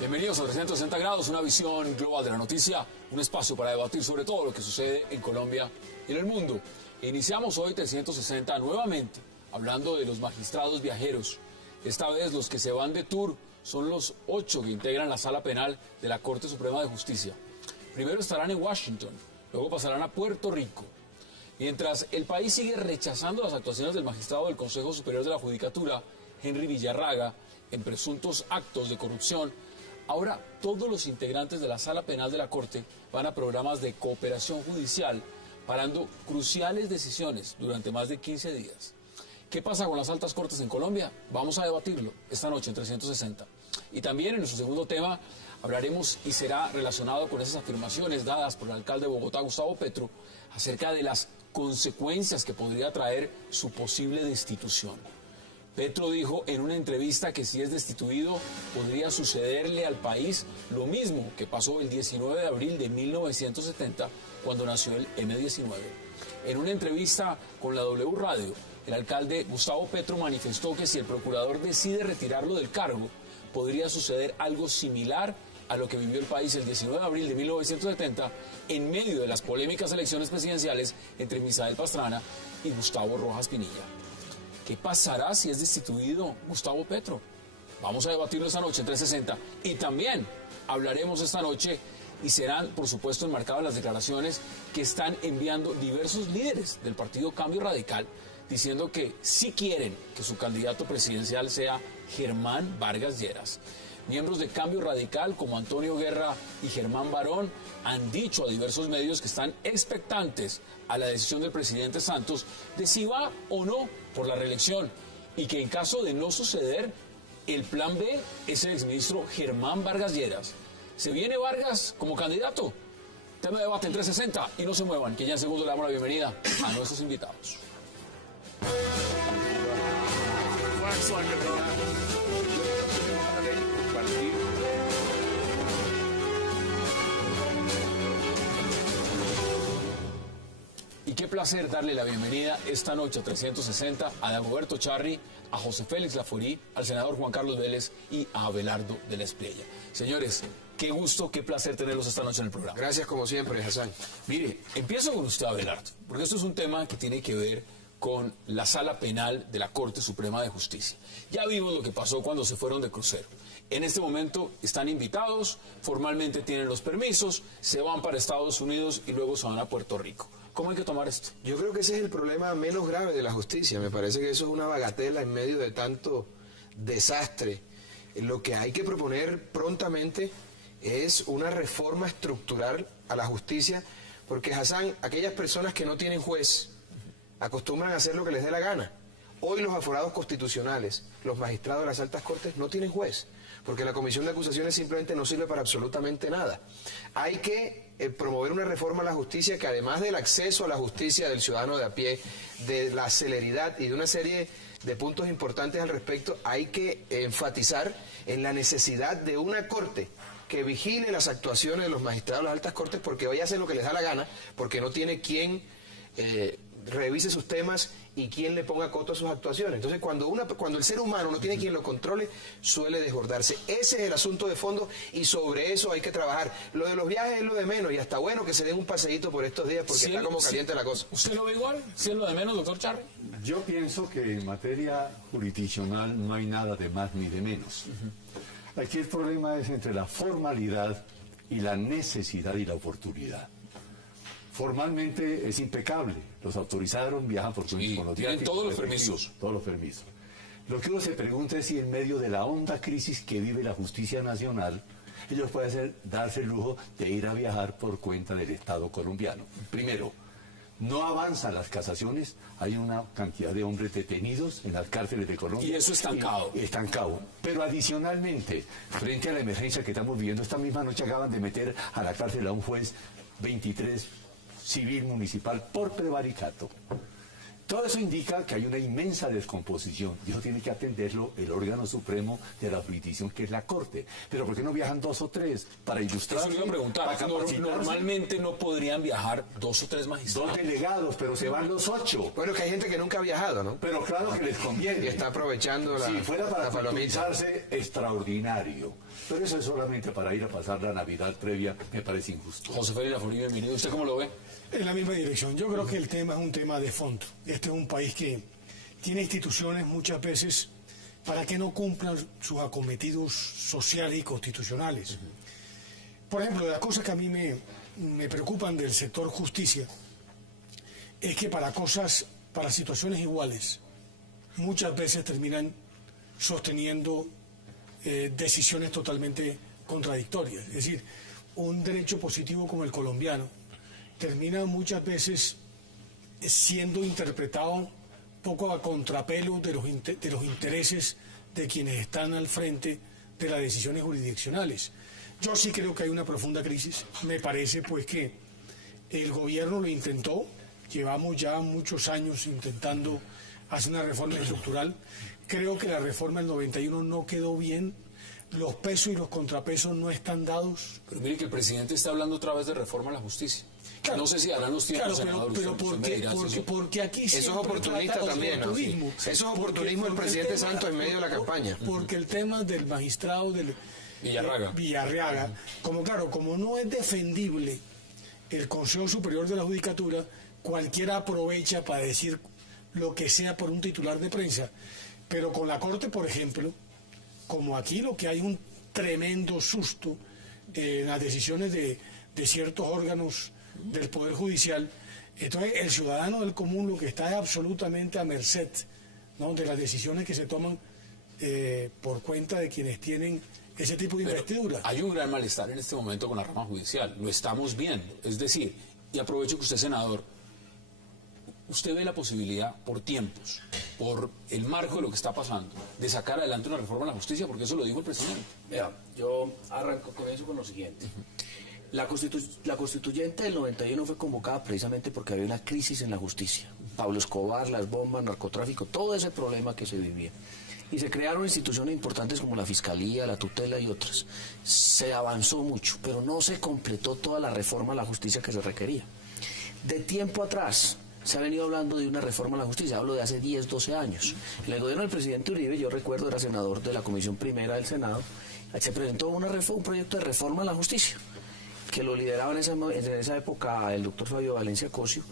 Bienvenidos a 360 grados, una visión global de la noticia, un espacio para debatir sobre todo lo que sucede en Colombia y en el mundo. Iniciamos hoy 360 nuevamente, hablando de los magistrados viajeros. Esta vez los que se van de tour son los 8 que integran la Sala Penal de la Corte Suprema de Justicia. Primero estarán en Washington, luego pasarán a Puerto Rico. Mientras el país sigue rechazando las actuaciones del magistrado del Consejo Superior de la Judicatura, Henry Villarraga, en presuntos actos de corrupción, ahora todos los integrantes de la Sala Penal de la Corte van a programas de cooperación judicial, parando cruciales decisiones durante más de 15 días. ¿Qué pasa con las altas cortes en Colombia? Vamos a debatirlo esta noche en 360. Y también en nuestro segundo tema hablaremos, y será relacionado con esas afirmaciones dadas por el alcalde de Bogotá, Gustavo Petro, acerca de las consecuencias que podría traer su posible destitución. Petro dijo en una entrevista que si es destituido podría sucederle al país lo mismo que pasó el 19 de abril de 1970 cuando nació el M-19. En una entrevista con la W Radio, el alcalde Gustavo Petro manifestó que si el procurador decide retirarlo del cargo, podría suceder algo similar a lo que vivió el país el 19 de abril de 1970 en medio de las polémicas elecciones presidenciales entre Misael Pastrana y Gustavo Rojas Pinilla. ¿Qué pasará si es destituido Gustavo Petro? Vamos a debatirlo esta noche en 360. Y también hablaremos esta noche, y serán, por supuesto, enmarcadas las declaraciones que están enviando diversos líderes del partido Cambio Radical, diciendo que sí quieren que su candidato presidencial sea Germán Vargas Lleras. Miembros de Cambio Radical como Antonio Guerra y Germán Barón han dicho a diversos medios que están expectantes a la decisión del presidente Santos de si va o no por la reelección, y que en caso de no suceder, el plan B es el exministro Germán Vargas Lleras. ¿Se viene Vargas como candidato? Tema de debate en 360, y no se muevan, que ya en segundo le damos la bienvenida a nuestros invitados. Y qué placer darle la bienvenida esta noche a 360 a Dagoberto Charri, a José Félix Laforí, al senador Juan Carlos Vélez y a Abelardo de la Espriella. Señores, qué gusto, qué placer tenerlos esta noche en el programa. Gracias como siempre, Hassan. Mire, empiezo con usted, Abelardo, porque esto es un tema que tiene que ver con la Sala Penal de la Corte Suprema de Justicia. Ya vimos lo que pasó cuando se fueron de crucero. En este momento están invitados, formalmente tienen los permisos, se van para Estados Unidos y luego se van a Puerto Rico. ¿Cómo hay que tomar esto? Yo creo que ese es el problema menos grave de la justicia. Me parece que eso es una bagatela en medio de tanto desastre. Lo que hay que proponer prontamente es una reforma estructural a la justicia, porque, Hassan, aquellas personas que no tienen juez acostumbran a hacer lo que les dé la gana. Hoy los aforados constitucionales, los magistrados de las altas cortes, no tienen juez, porque la comisión de acusaciones simplemente no sirve para absolutamente nada. Hay que promover una reforma a la justicia que, además del acceso a la justicia del ciudadano de a pie, de la celeridad y de una serie de puntos importantes al respecto, hay que enfatizar en la necesidad de una corte que vigile las actuaciones de los magistrados de las altas cortes, porque hoy hacen lo que les da la gana, porque no tiene quien revise sus temas y quien le ponga coto a sus actuaciones. Entonces, cuando el ser humano no tiene quien lo controle, suele desbordarse. Ese es el asunto de fondo y sobre eso hay que trabajar. Lo de los viajes es lo de menos, y hasta bueno que se den un paseíto por estos días porque está como caliente la cosa. ¿Usted lo ve igual? ¿Sí es lo de menos, doctor Charri? Yo pienso que en materia jurisdiccional no hay nada de más ni de menos. Aquí el problema es entre la formalidad y la necesidad y la oportunidad. Formalmente es impecable. Los autorizaron, viajan por con los tienen todos los permisos. Todos los permisos. Lo que uno se pregunta es si en medio de la honda crisis que vive la justicia nacional, ellos pueden darse el lujo de ir a viajar por cuenta del Estado colombiano. Primero, no avanzan las casaciones, hay una cantidad de hombres detenidos en las cárceles de Colombia. Y eso estancado. Estancado. Pero adicionalmente, frente a la emergencia que estamos viviendo, esta misma noche acaban de meter a la cárcel a un juez 23 civil municipal por prevaricato. Todo eso indica que hay una inmensa descomposición y eso tiene que atenderlo el órgano supremo de la jurisdicción, que es la Corte. Pero ¿por qué no viajan 2 o 3 para ilustrar? Eso le iba a preguntar. Normalmente no podrían viajar 2 o 3 magistrados. 2 delegados, pero se van los 8. Bueno, que hay gente que nunca ha viajado, ¿no? Pero claro que les conviene. Y está aprovechando Si fuera para la palomita. culturizarse, extraordinario. Pero eso es solamente para ir a pasar la Navidad previa, me parece injusto. José Félix Laforí, bienvenido. ¿Usted cómo lo ve? En la misma dirección. Yo creo que el tema es un tema de fondo. Este es un país que tiene instituciones muchas veces para que no cumplan sus acometidos sociales y constitucionales. Por ejemplo, las cosas que a mí me preocupan del sector justicia es que para situaciones iguales, muchas veces terminan sosteniendo decisiones totalmente contradictorias. Es decir, un derecho positivo como el colombiano termina muchas veces siendo interpretado poco a contrapelo de los intereses de quienes están al frente de las decisiones jurisdiccionales. Yo sí creo que hay una profunda crisis. Me parece pues que el gobierno lo intentó, llevamos ya muchos años intentando hacer una reforma estructural. Creo que la reforma del 91 no quedó bien, los pesos y los contrapesos no están dados. Pero mire que el presidente está hablando otra vez de reforma a la justicia. Claro, no sé si harán los tiempos, claro, pero porque aquí eso es oportunista también, ¿no? Sí. Eso es oportunismo del presidente Santos en medio de la campaña. Porque el tema del magistrado Villarreaga, como no es defendible el Consejo Superior de la Judicatura, cualquiera aprovecha para decir lo que sea por un titular de prensa. Pero con la Corte, por ejemplo, como aquí lo que hay un tremendo susto en las decisiones de ciertos órganos del Poder Judicial, entonces el ciudadano del común lo que está es absolutamente a merced, ¿no?, de las decisiones que se toman por cuenta de quienes tienen ese tipo de investidura. Hay un gran malestar en este momento con la rama judicial, lo estamos viendo, es decir, y aprovecho que usted es senador, ¿usted ve la posibilidad por tiempos, por el marco de lo que está pasando, de sacar adelante una reforma a la justicia? Porque eso lo dijo el presidente. Mira, yo arranco con eso con lo siguiente. La constituyente del 91 fue convocada precisamente porque había una crisis en la justicia. Pablo Escobar, las bombas, narcotráfico, todo ese problema que se vivía. Y se crearon instituciones importantes como la Fiscalía, la tutela y otras. Se avanzó mucho, pero no se completó toda la reforma a la justicia que se requería. De tiempo atrás se ha venido hablando de una reforma a la justicia, hablo de hace 10, 12 años. En el gobierno del presidente Uribe, yo recuerdo, era senador de la Comisión Primera del Senado, se presentó un proyecto de reforma a la justicia, que lo lideraba en esa época el doctor Fabio Valencia Cosio,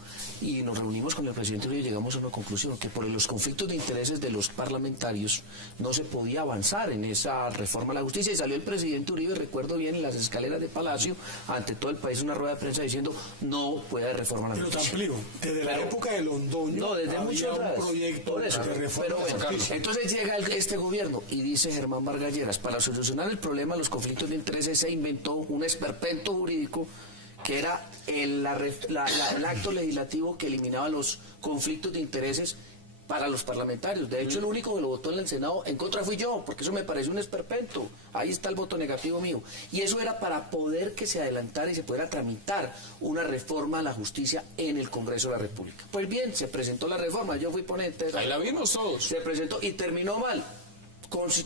y nos reunimos con el presidente Uribe y llegamos a una conclusión, que por los conflictos de intereses de los parlamentarios no se podía avanzar en esa reforma a la justicia, y salió el presidente Uribe, recuerdo bien, en las escaleras de Palacio, ante todo el país, una rueda de prensa diciendo, no puede haber reforma a la justicia. Pero te amplío, desde la época de Londoño, no, desde mucho atrás, un proyecto de reforma a la justicia. Entonces llega este gobierno y dice Germán Vargas Lleras, para solucionar el problema de los conflictos de intereses se inventó un esperpento jurídico que era el acto legislativo que eliminaba los conflictos de intereses para los parlamentarios. De hecho, el único que lo votó en el Senado en contra fui yo, porque eso me pareció un esperpento. Ahí está el voto negativo mío. Y eso era para poder que se adelantara y se pudiera tramitar una reforma a la justicia en el Congreso de la República. Pues bien, se presentó la reforma, yo fui ponente. Ahí la vimos todos. Se presentó y terminó mal.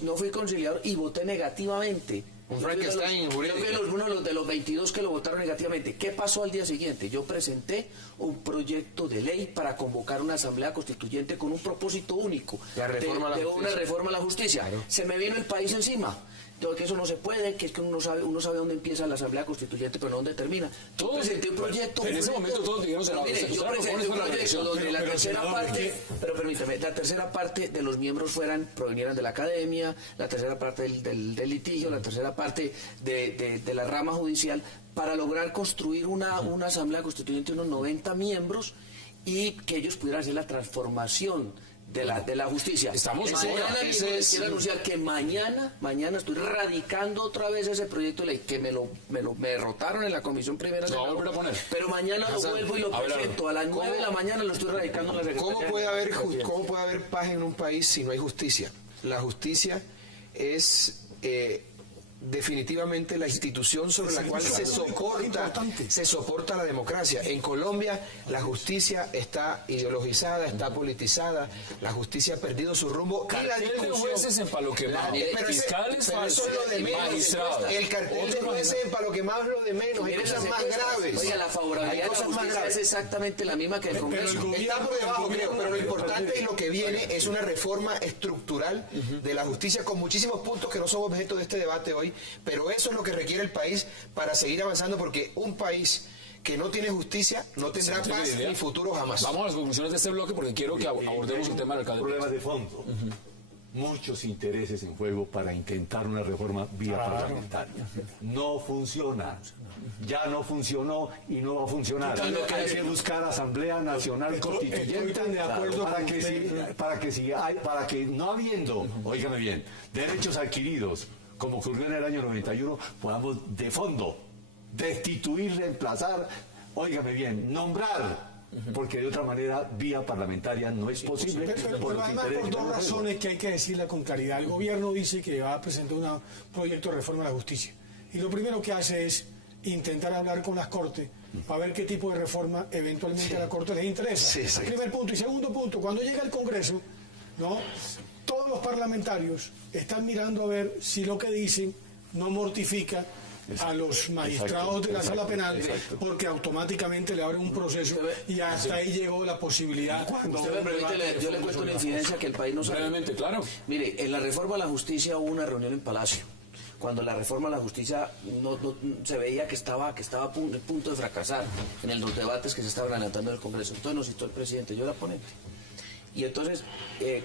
No fui conciliador y voté negativamente. Un Frankenstein jurídico. Yo fui uno de los 22 que lo votaron negativamente. ¿Qué pasó al día siguiente? Yo presenté un proyecto de ley para convocar una asamblea constituyente con un propósito único. La reforma de una reforma a la justicia. Claro. Se me vino el país encima. Que eso no se puede, que es que uno sabe dónde empieza la asamblea constituyente, pero no dónde termina. Yo presenté un proyecto. En ese momento todos dijeron yo presenté un proyecto donde la tercera parte, pero permítame, la tercera parte de los miembros provinieran de la academia, la tercera parte del litigio, la tercera parte de la rama judicial, para lograr construir una asamblea constituyente de unos 90 miembros y que ellos pudieran hacer la transformación de la justicia. Estamos quiero anunciar que mañana estoy radicando otra vez ese proyecto de ley que me derrotaron en la Comisión Primera. Lo voy a volver a poner. Pero mañana lo vuelvo y lo presento. A las 9 de la mañana lo estoy radicando en la Secretaría. ¿Cómo puede haber paz en un país si no hay justicia? La justicia es definitivamente la institución sobre la cual se soporta la democracia. En Colombia la justicia está ideologizada, está politizada, la justicia ha perdido su rumbo. Cartel de jueces en Palo Quemado, fiscales falsos, magistrados. El cartel de jueces en Palo Quemado es lo de menos, hay cosas más graves. Oiga, la favorabilidad de la justicia es exactamente la misma que el Congreso. Está por debajo, creo, pero lo importante y lo que viene es una reforma estructural de la justicia con muchísimos puntos que no son objeto de este debate hoy, pero eso es lo que requiere el país para seguir avanzando, porque un país que no tiene justicia no tendrá paz ni futuro jamás. Vamos a las conclusiones de este bloque porque quiero que abordemos el tema del alcalde. Problemas de fondo. Muchos intereses en juego para intentar una reforma vía parlamentaria. No funciona. Ya no funcionó y no va a funcionar. Hay que buscar Asamblea Nacional Constituyente para que no habiendo, óigame bien, derechos adquiridos, como ocurrió en el año 91, podamos de fondo destituir, reemplazar, óigame bien, nombrar, porque de otra manera vía parlamentaria no es posible. Pero además por dos razones que hay que decirla con claridad. El gobierno dice que va a presentar un proyecto de reforma a la justicia y lo primero que hace es intentar hablar con las Cortes para ver qué tipo de reforma eventualmente a la Corte les interesa. Primer punto. Y segundo punto, cuando llega el Congreso, ¿no?, todos los parlamentarios están mirando a ver si lo que dicen no mortifica a los magistrados de la sala penal, porque automáticamente le abren un proceso y hasta ahí llegó la posibilidad. Usted me permite, yo le cuento una incidencia que el país no sabe. Brevemente, claro. Mire, en la reforma a la justicia hubo una reunión en Palacio, cuando la reforma a la justicia no se veía que estaba a punto de fracasar en los debates que se estaban adelantando en el Congreso. Entonces nos citó el presidente, yo era ponente. Y entonces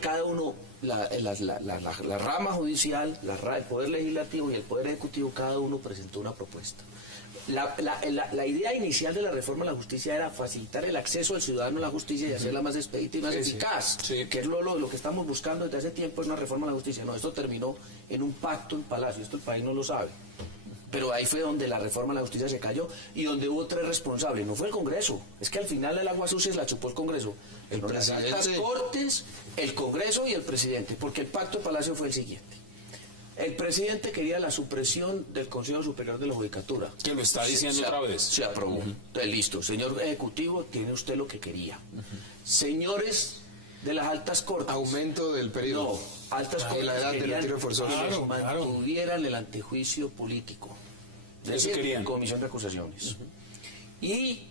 cada uno, la rama judicial, el Poder Legislativo y el Poder Ejecutivo, cada uno presentó una propuesta. La idea inicial de la reforma a la justicia era facilitar el acceso al ciudadano a la justicia y hacerla más expedita y más eficaz, que es lo que estamos buscando desde hace tiempo, es una reforma a la justicia. No, esto terminó en un pacto en Palacio, esto el país no lo sabe. Pero ahí fue donde la reforma a la justicia se cayó y donde hubo tres responsables. No fue el Congreso, es que al final el agua sucia la chupó el Congreso. Las altas cortes, el Congreso y el presidente, porque el pacto de Palacio fue el siguiente. El presidente quería la supresión del Consejo Superior de la Judicatura. Que lo está diciendo otra vez. Se aprobó. Entonces, listo, señor Ejecutivo, tiene usted lo que quería. Señores de las altas cortes. Aumento del periodo. No, altas cortes la edad del retiro forzoso. Que mantuvieran el antejuicio político. Eso querían. Comisión de acusaciones. Y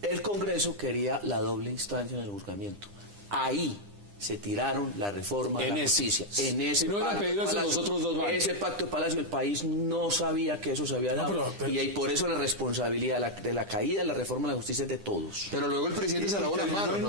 el Congreso quería la doble instancia en el juzgamiento. Ahí se tiraron la reforma de la justicia. En ese pacto de Palacio, el país no sabía que eso se había dado. Y por eso la responsabilidad de la caída de la reforma de la justicia es de todos. Pero luego el presidente se lavó las manos.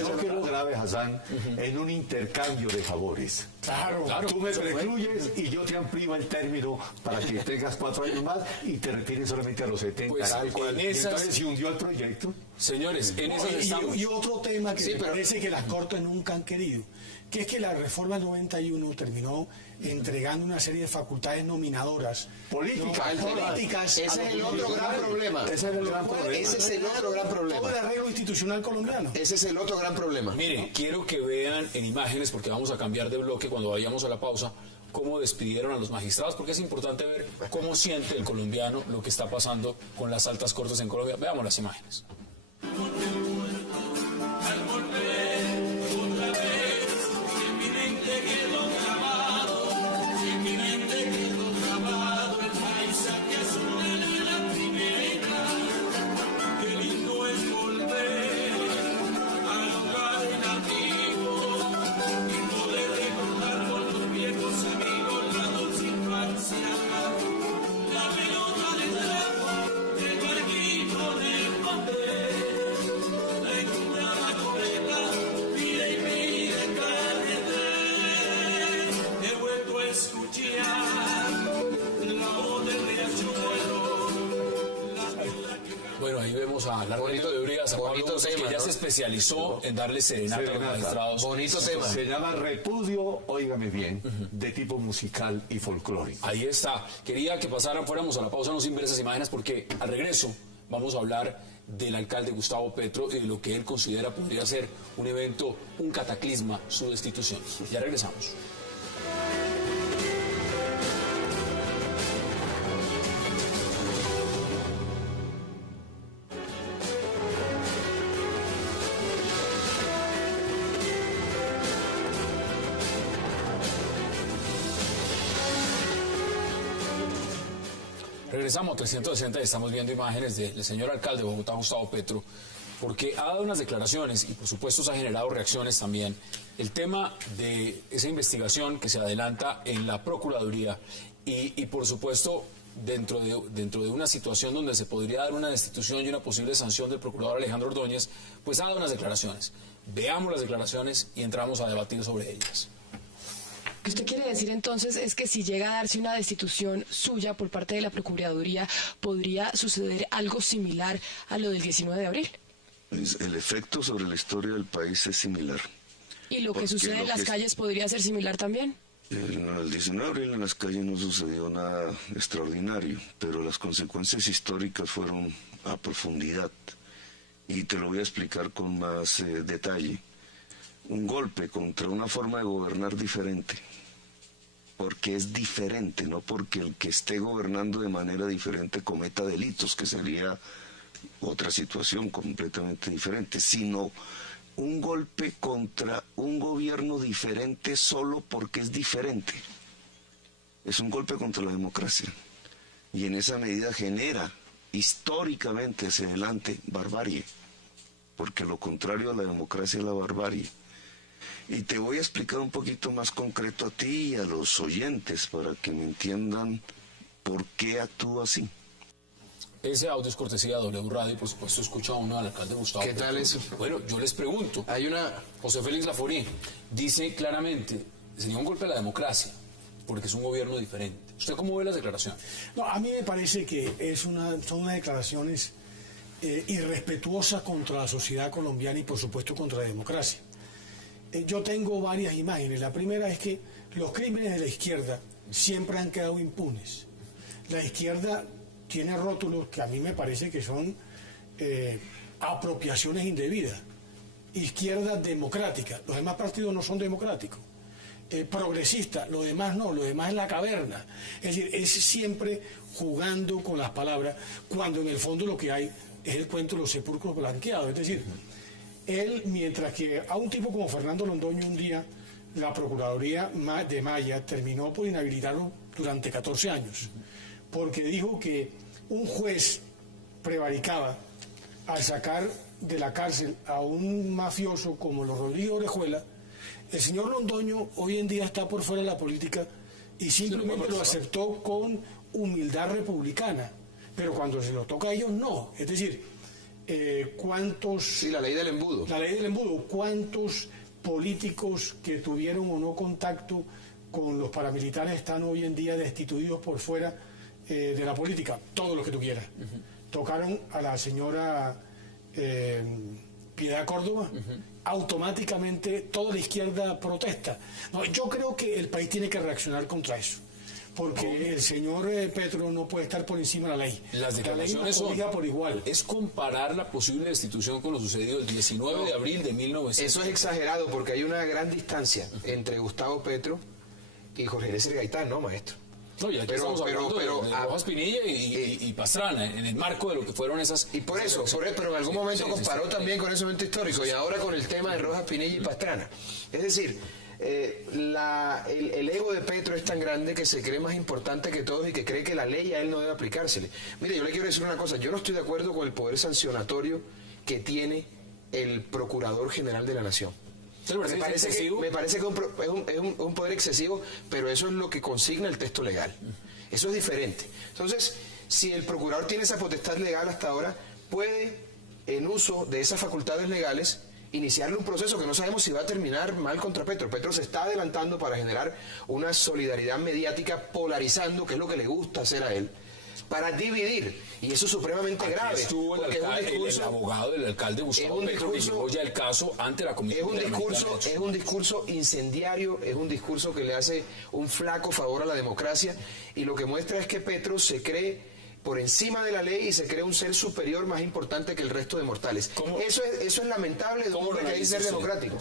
Yo quiero grave, Hassan, en un intercambio de favores. Claro. Tú me precluyes y yo te amplío el término para que tengas 4 años más y te retires solamente a los 70. Pues, entonces se hundió el proyecto. Señores, en esas estamos. Y otro tema que me parece que las Cortes nunca han querido, que es que la reforma 91 terminó entregando una serie de facultades nominadoras políticas. Ese es el otro gran problema. Ese es el otro gran problema. Todo el arreglo institucional colombiano. Ese es el otro gran problema. Miren, quiero que vean en imágenes, porque vamos a cambiar de bloque cuando vayamos a la pausa, cómo despidieron a los magistrados, porque es importante ver cómo siente el colombiano lo que está pasando con las altas cortes en Colombia. Veamos las imágenes. Al volver otra vez, en mi mente quedó grabado, en mi mente quedó grabado el paisaje azul de la primera. Qué lindo es volver al hogar nativo y poder recordar con los viejos amigos la dulce infancia, la pelota del lago, el barquito del papel. Bueno, ahí vemos a Largo de Brigas, a Pablo, que ya se especializó en darle serenata a los magistrados. Bonito tema. Se llama Repudio, óigame bien, de tipo musical y folclórico. Ahí está. Quería que fuéramos a la pausa, no sin ver esas imágenes, porque al regreso vamos a hablar del alcalde Gustavo Petro y de lo que él considera podría ser un evento, un cataclisma, su destitución. Ya regresamos. Regresamos a 360 y estamos viendo imágenes del señor alcalde de Bogotá, Gustavo Petro, porque ha dado unas declaraciones y por supuesto se ha generado reacciones también. El tema de esa investigación que se adelanta en la Procuraduría y por supuesto dentro de una situación donde se podría dar una destitución y una posible sanción del procurador Alejandro Ordóñez, pues ha dado unas declaraciones. Veamos las declaraciones y entramos a debatir sobre ellas. Lo que usted quiere decir entonces es que si llega a darse una destitución suya por parte de la Procuraduría, ¿podría suceder algo similar a lo del 19 de abril? El efecto sobre la historia del país es similar. ¿Y lo que sucede en las calles podría ser similar también? El 19 de abril en las calles no sucedió nada extraordinario, pero las consecuencias históricas fueron a profundidad. Y te lo voy a explicar con más detalle. Un golpe contra una forma de gobernar diferente, porque es diferente, no porque el que esté gobernando de manera diferente cometa delitos, que sería otra situación completamente diferente, sino un golpe contra un gobierno diferente solo porque es diferente. Es un golpe contra la democracia. Y en esa medida genera históricamente hacia adelante barbarie, porque lo contrario a la democracia es la barbarie. Y te voy a explicar un poquito más concreto a ti y a los oyentes para que me entiendan por qué actúo así. Ese audio es cortesía de W Radio y por supuesto escucha uno al alcalde Gustavo ¿Qué tal eso? Bueno, yo les pregunto. José Félix Laforí dice claramente, sería un golpe a la democracia, porque es un gobierno diferente. ¿Usted cómo ve las declaraciones? No, a mí me parece que son unas declaraciones irrespetuosas contra la sociedad colombiana y por supuesto contra la democracia. Yo tengo varias imágenes. La primera es que los crímenes de la izquierda siempre han quedado impunes. La izquierda tiene rótulos que a mí me parece que son apropiaciones indebidas. Izquierda democrática, los demás partidos no son democráticos. Progresista, lo demás no, lo demás es la caverna. Es decir, es siempre jugando con las palabras, cuando en el fondo lo que hay es el cuento de los sepulcros blanqueados. Es decir, él, mientras que a un tipo como Fernando Londoño un día, la Procuraduría de Maya terminó por inhabilitarlo durante 14 años, porque dijo que un juez prevaricaba al sacar de la cárcel a un mafioso como los Rodríguez Orejuela. El señor Londoño hoy en día está por fuera de la política y simplemente lo aceptó con humildad republicana, pero cuando se lo toca a ellos no. Es decir, ¿cuántos... Sí, la ley del embudo. La ley del embudo. ¿Cuántos políticos que tuvieron o no contacto con los paramilitares están hoy en día destituidos por fuera de la política? Todos los que tú quieras. Tocaron a la señora Piedad Córdoba, automáticamente toda la izquierda protesta. No, yo creo que el país tiene que reaccionar contra eso, porque el señor Petro no puede estar por encima de la ley. Las declaraciones son por igual. Es comparar la posible destitución con lo sucedido el 19 de abril de 1900. Eso es exagerado porque hay una gran distancia entre Gustavo Petro y Jorge Eliezer Gaitán, ¿no, maestro? No, ya estamos hablando de Rojas Pinilla y Pastrana, en el marco de lo que fueron esas... Y por eso, pero en algún momento comparó también con ese momento histórico y ahora con el tema de Rojas Pinilla y Pastrana. Es decir, el ego de Petro es tan grande que se cree más importante que todos y que cree que la ley a él no debe aplicársele. Mire, yo le quiero decir una cosa, yo no estoy de acuerdo con el poder sancionatorio que tiene el Procurador General de la Nación. Me parece que es un poder excesivo, pero eso es lo que consigna el texto legal. Eso es diferente. Entonces, si el procurador tiene esa potestad legal hasta ahora, puede, en uso de esas facultades legales, iniciarle un proceso que no sabemos si va a terminar mal contra Petro. Petro se está adelantando para generar una solidaridad mediática polarizando, que es lo que le gusta hacer a él, para dividir, y eso es supremamente grave. Estuvo el abogado del alcalde Gustavo Petro que llevó ya el caso ante la Comisión Interamericana. Es un discurso incendiario, es un discurso que le hace un flaco favor a la democracia, y lo que muestra es que Petro se cree por encima de la ley y se cree un ser superior más importante que el resto de mortales. Eso es lamentable de un hombre que hay que ser democrático.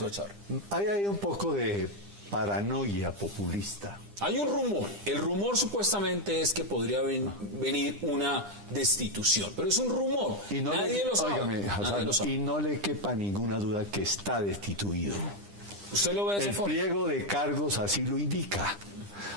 Hay un poco de paranoia populista. Hay un rumor. El rumor supuestamente es que podría venir una destitución, pero es un rumor. Y no nadie lo sabe. Óigame, Hassan, y no le quepa ninguna duda que está destituido. ¿Usted lo ve de esa El forma? pliego de cargos así lo indica.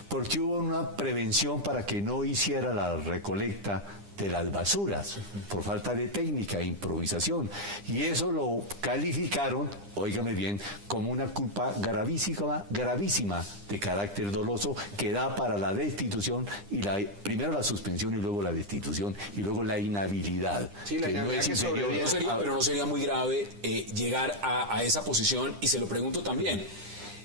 porque hubo una prevención para que no hiciera la recolecta de las basuras, por falta de técnica e improvisación. Y eso lo calificaron, óigame bien, como una culpa gravísima de carácter doloso que da para la destitución, y primero la suspensión y luego la destitución y luego la inhabilidad. Sí, la que no es inferior Pero no sería muy grave llegar a esa posición, y se lo pregunto también.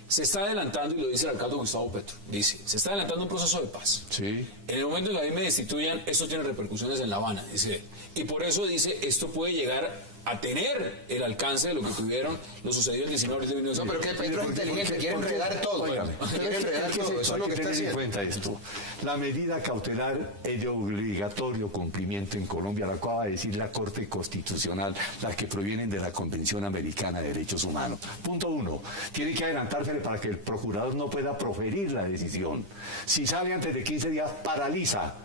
Se está adelantando, y lo dice el alcalde Gustavo Petro, dice, se está adelantando un proceso de paz. Sí. En el momento en que a mí me destituyan, esto tiene repercusiones en La Habana, dice. Y por eso dice, esto puede llegar a tener el alcance de lo que tuvieron los sucedidos el 19 de 19. No, pero que Petro es inteligente, quiere enredar todo. Quiere enredar todo, eso es lo que está haciendo. En cuenta esto. La medida cautelar es de obligatorio cumplimiento en Colombia, la acaba de decir la Corte Constitucional, las que provienen de la Convención Americana de Derechos Humanos. Punto 1. Tiene que adelantársele para que el procurador no pueda proferir la decisión. Si sale antes de 15 días, paraliza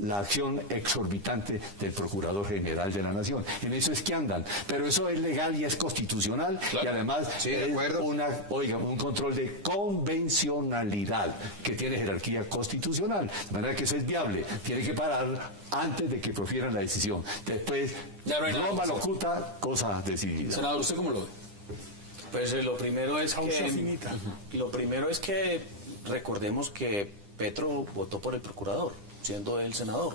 la acción exorbitante del Procurador General de la Nación. En eso es que andan, pero eso es legal y es constitucional, claro. Y además sí, es un control de convencionalidad que tiene jerarquía constitucional, de manera que eso es viable. Tiene que parar antes de que profieran la decisión. Después, Roma lo oculta, cosa decidida. Senador, ¿usted cómo lo ve? Pues lo primero es que recordemos que Petro votó por el procurador, siendo él senador,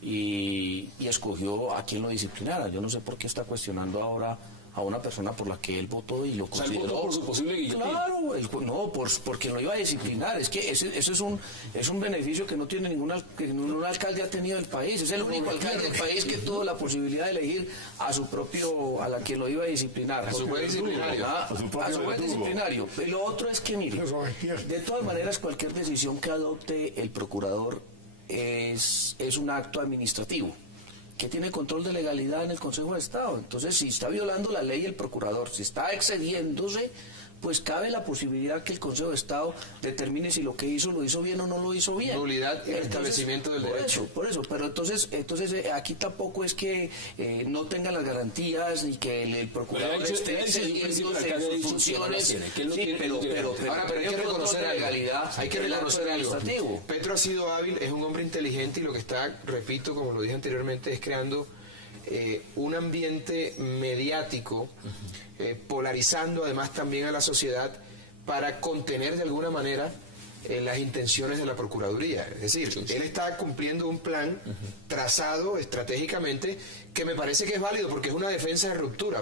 y escogió a quien lo disciplinara. Yo no sé por qué está cuestionando ahora a una persona por la que él votó y lo consideró. O sea, él votó por su posible guillotina. Claro, por quien lo iba a disciplinar. Es que eso es un beneficio que no tiene ningún alcalde ha tenido el país. Es el único alcalde del país que tuvo la posibilidad de elegir a la que lo iba a disciplinar. A su buen disciplinario. A su buen disciplinario. Y lo otro es que, mire, de todas maneras, cualquier decisión que adopte el procurador es un acto administrativo que tiene control de legalidad en el Consejo de Estado. Entonces, si está violando la ley el procurador, si está excediéndose, pues cabe la posibilidad que el Consejo de Estado determine si lo que hizo lo hizo bien o no lo hizo bien. Nulidad y restablecimiento del derecho. Por eso, pero entonces aquí tampoco es que no tengan las garantías y que el procurador esté excediendo sus funciones. Pero hay que reconocer la legalidad. Hay que reconocer algo. Petro ha sido hábil, es un hombre inteligente, y lo que está, repito, como lo dije anteriormente, es creando un ambiente mediático, polarizando además también a la sociedad para contener de alguna manera las intenciones de la Procuraduría. Es decir, él está cumpliendo un plan trazado estratégicamente que me parece que es válido porque es una defensa de ruptura,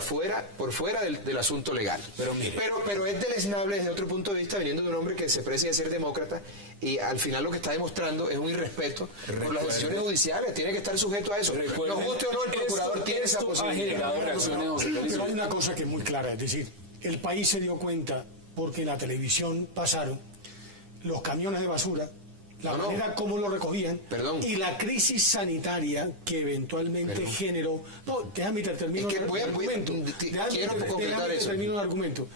por fuera del asunto legal. Pero es deleznable desde otro punto de vista, viniendo de un hombre que se precia de ser demócrata, y al final lo que está demostrando es un irrespeto por las decisiones judiciales. Tiene que estar sujeto a eso. No guste o no, el procurador tiene esa posibilidad. Pero hay una cosa que es muy clara, es decir, el país se dio cuenta porque en la televisión pasaron los camiones de basura, la manera como lo recogían, y la crisis sanitaria que eventualmente generó. No, déjame terminar el argumento. Termino el argumento.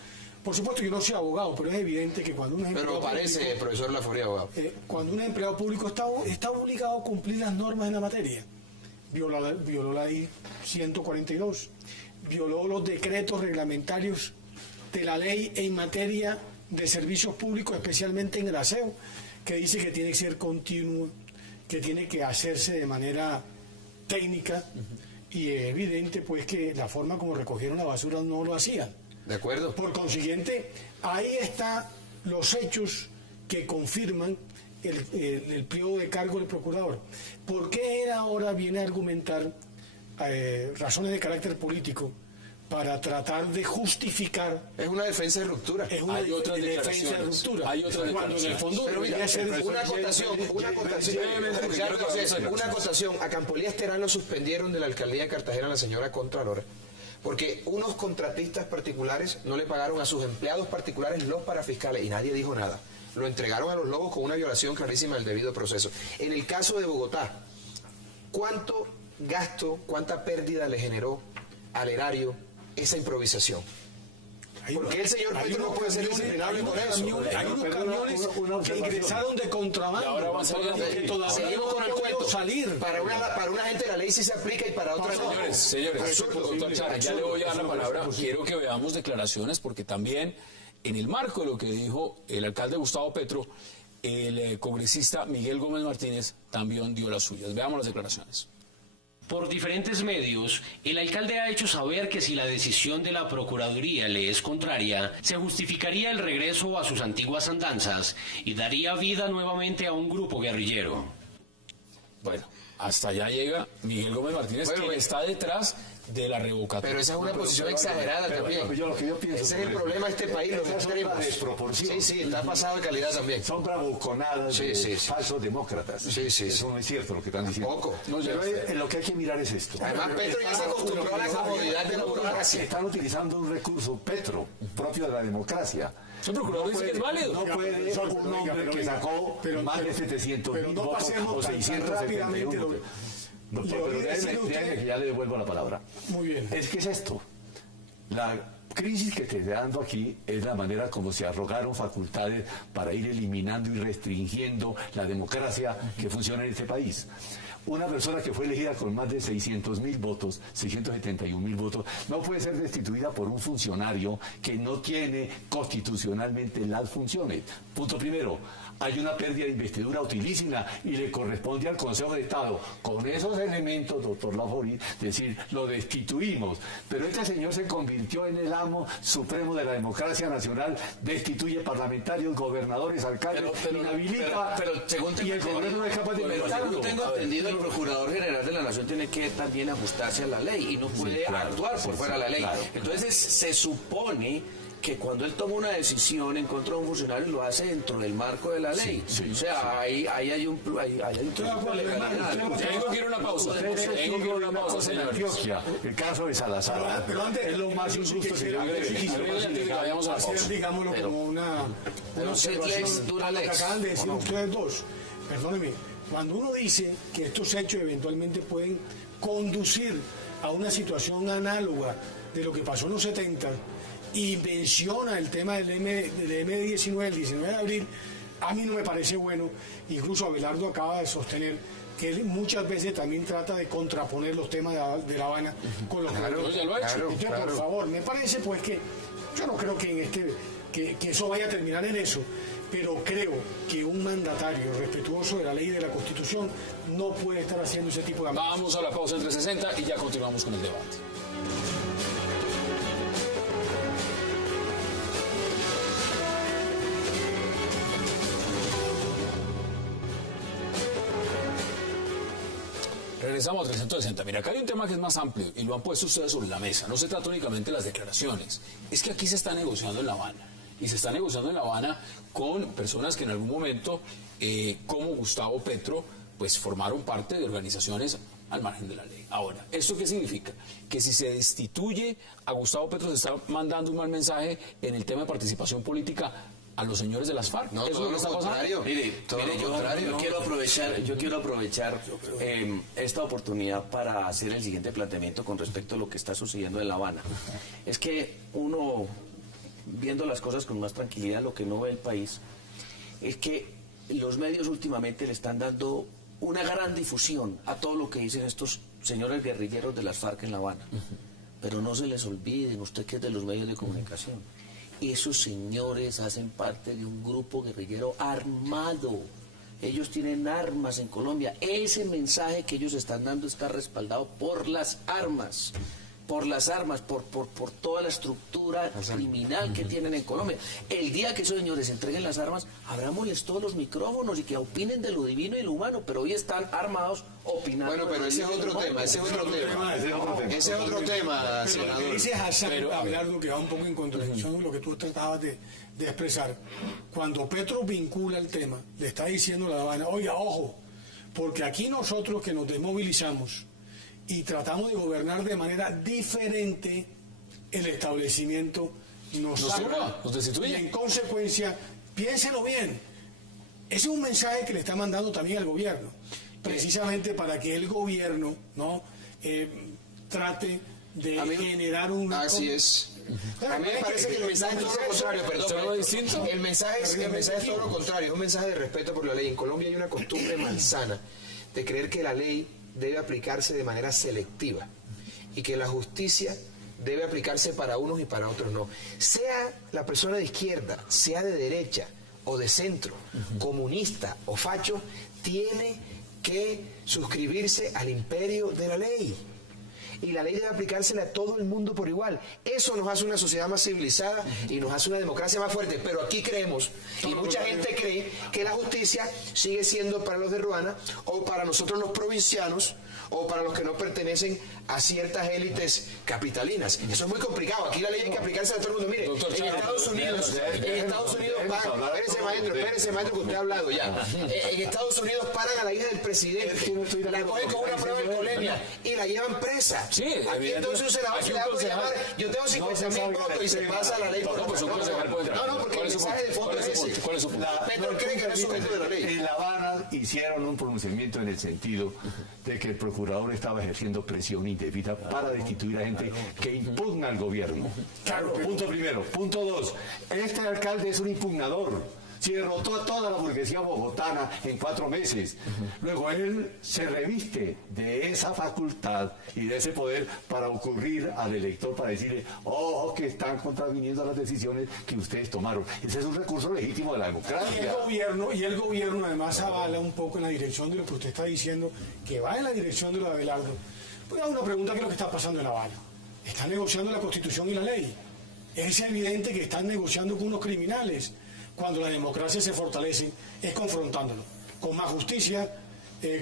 Por supuesto, yo no soy abogado, pero es evidente que cuando un empleado público, profesor Laforia, abogado. Cuando un empleado público está obligado a cumplir las normas en la materia, violó la ley 142, violó los decretos reglamentarios de la ley en materia de servicios públicos, especialmente en el aseo, que dice que tiene que ser continuo, que tiene que hacerse de manera técnica, y es evidente pues que la forma como recogieron la basura no lo hacían. De acuerdo. Por consiguiente, ahí están los hechos que confirman el periodo de cargo del procurador. ¿Por qué él ahora viene a argumentar razones de carácter político para tratar de justificar? Es una defensa de ruptura. Es una defensa de ruptura. Hay otras cuando en el fondo debería ser una acotación. A Campolías Terán lo suspendieron de la alcaldía de Cartagena la señora Contralora, porque unos contratistas particulares no le pagaron a sus empleados particulares los parafiscales y nadie dijo nada. Lo entregaron a los lobos con una violación clarísima del debido proceso. En el caso de Bogotá, ¿cuánto gasto, cuánta pérdida le generó al erario esa improvisación? Porque el señor Petro no puede ser disciplinable por eso. Hay unos camiones que ingresaron de contrabando que todavía seguimos con el cuento. Salir. Para una gente la ley sí se aplica y para otras no. Señores, doctor Chara, ya le voy a dar la palabra. Quiero que veamos declaraciones, porque también en el marco de lo que dijo el alcalde Gustavo Petro, el congresista Miguel Gómez Martínez también dio las suyas. Veamos las declaraciones. Por diferentes medios, el alcalde ha hecho saber que si la decisión de la Procuraduría le es contraria, se justificaría el regreso a sus antiguas andanzas y daría vida nuevamente a un grupo guerrillero. Bueno, hasta allá llega Miguel Gómez Martínez, que está detrás de la revocatoria. Pero esa es una posición exagerada también. Lo que yo pienso, ese es el problema de este país, los extremos. Sí, está pasado de calidad también. Son bravuconadas de falsos demócratas. Eso no es cierto lo que están diciendo. Poco. Pero lo que hay que mirar es esto. Además, Petro ya se acostumbró a la comodidad de la burocracia. Están utilizando un recurso, Petro, propio de la democracia. El procurador dice que es válido. No puede un hombre que sacó más de 700.000 votos o 671. No, pero déjame que ya le devuelvo la palabra. Muy bien. Es que es esto. La crisis que te estoy dando aquí es la manera como se arrogaron facultades para ir eliminando y restringiendo la democracia que funciona en este país. Una persona que fue elegida con más de 600.000 votos, 671.000 votos, no puede ser destituida por un funcionario que no tiene constitucionalmente las funciones. Punto primero. Hay una pérdida de investidura utilísima y le corresponde al Consejo de Estado, con esos elementos, doctor Laforí, decir, lo destituimos. Pero este señor se convirtió en el amo supremo de la democracia nacional, destituye parlamentarios, gobernadores, alcaldes, inhabilita, y el gobierno no es capaz de inventarlo. Según tengo entendido, el Procurador General de la Nación tiene que también ajustarse a la ley y no puede actuar por fuera de la ley. Claro. Entonces se supone que cuando él toma una decisión en contra de un funcionario lo hace dentro del marco de la ley. O sea, ahí hay un principio de legalidad. Tengo que ir a una pausa. En Antioquia, el caso de Salazar. Pero antes, es lo más injusto que Vayamos a la pausa. Digámoslo como una observación a lo que acaban de decir ustedes dos. Perdónenme, cuando uno dice que estos hechos eventualmente pueden conducir a una situación análoga de lo que pasó en los 70 y menciona el tema del M19, el 19 de abril, a mí no me parece bueno. Incluso Abelardo acaba de sostener que él muchas veces también trata de contraponer los temas de La Habana con los Entonces, por favor, me parece pues que yo no creo que que eso vaya a terminar en eso, pero creo que un mandatario respetuoso de la ley y de la Constitución no puede estar haciendo ese tipo de amenazas. Vamos a la pausa entre 60 y ya continuamos con el debate. Regresamos a 360. Mira, acá hay un tema que es más amplio y lo han puesto ustedes sobre la mesa. No se trata únicamente de las declaraciones. Es que aquí se está negociando en La Habana. Y se está negociando en La Habana con personas que en algún momento, como Gustavo Petro, pues formaron parte de organizaciones al margen de la ley. Ahora, ¿esto qué significa? Que si se destituye a Gustavo Petro se está mandando un mal mensaje en el tema de participación política a los señores de las FARC. No, ¿eso todo es lo que lo está pasando? Mire, yo quiero aprovechar esta oportunidad para hacer el siguiente planteamiento con respecto a lo que está sucediendo en La Habana. Es que uno, viendo las cosas con más tranquilidad, lo que no ve el país, es que los medios últimamente le están dando una gran difusión a todo lo que dicen estos señores guerrilleros de las FARC en La Habana. Pero no se les olviden, usted que es de los medios de comunicación, esos señores hacen parte de un grupo guerrillero armado. Ellos tienen armas en Colombia. Ese mensaje que ellos están dando está respaldado por las armas. Por toda la estructura criminal que tienen en Colombia. El día que esos señores entreguen las armas, abrámosles todos los micrófonos y que opinen de lo divino y lo humano, pero hoy están armados opinando. Bueno, pero ese es otro tema, ese es otro tema, senador. Lo que dice Hassan Abelardo, que va un poco en contradicción de lo que tú tratabas de expresar. Cuando Petro vincula el tema, le está diciendo a La Habana, oiga, ojo, porque aquí nosotros que nos desmovilizamos y tratamos de gobernar de manera diferente, el establecimiento nos destituye. Y en consecuencia, piénselo bien, ese es un mensaje que le está mandando también al gobierno, precisamente para que el gobierno trate de generar un... Así es. A mí me parece que el mensaje es todo lo contrario, perdón. El mensaje es todo lo contrario, es un mensaje de respeto por la ley. En Colombia hay una costumbre malsana de creer que la ley debe aplicarse de manera selectiva y que la justicia debe aplicarse para unos y para otros no. Sea la persona de izquierda, sea de derecha, o de centro, comunista o facho, tiene que suscribirse al imperio de la ley. Y la ley debe aplicársela a todo el mundo por igual. Eso nos hace una sociedad más civilizada y nos hace una democracia más fuerte. Pero aquí creemos, y mucha gente cree, que la justicia sigue siendo para los de Ruana, o para nosotros los provincianos, o para los que no pertenecen a ciertas élites capitalinas. Eso es muy complicado. Aquí la ley hay que aplicársela a todo el mundo. Mire, en Estados Unidos pagan, espérese maestro, que usted ha hablado ya. En Estados Unidos paran a la hija del presidente, la cogen con una prueba de alcoholemia y la llevan presa. Sí, aquí entonces un senador se le va a llamar, yo tengo 50.000 votos y se pasa la ley por la No, porque el mensaje de fondo es ese. Petro cree que no es sujeto de la ley. En La Habana hicieron un pronunciamiento en el sentido de que el procurador estaba ejerciendo presión indebida para destituir a gente que impugna al gobierno. Claro, punto primero. Punto dos, este alcalde es un impugnador. Se derrotó a toda la burguesía bogotana en 4 meses. Luego él se reviste de esa facultad y de ese poder para ocurrir al elector, para decirle, ojo, que están contraviniendo las decisiones que ustedes tomaron. Ese es un recurso legítimo de la democracia. Y el gobierno además avala un poco en la dirección de lo que usted está diciendo, que va en la dirección de lo de Abelardo. Voy a dar una pregunta: ¿qué es lo que está pasando en La Habana? Están negociando la Constitución y la ley. Es evidente que están negociando con unos criminales. Cuando la democracia se fortalece es confrontándolo, con más justicia,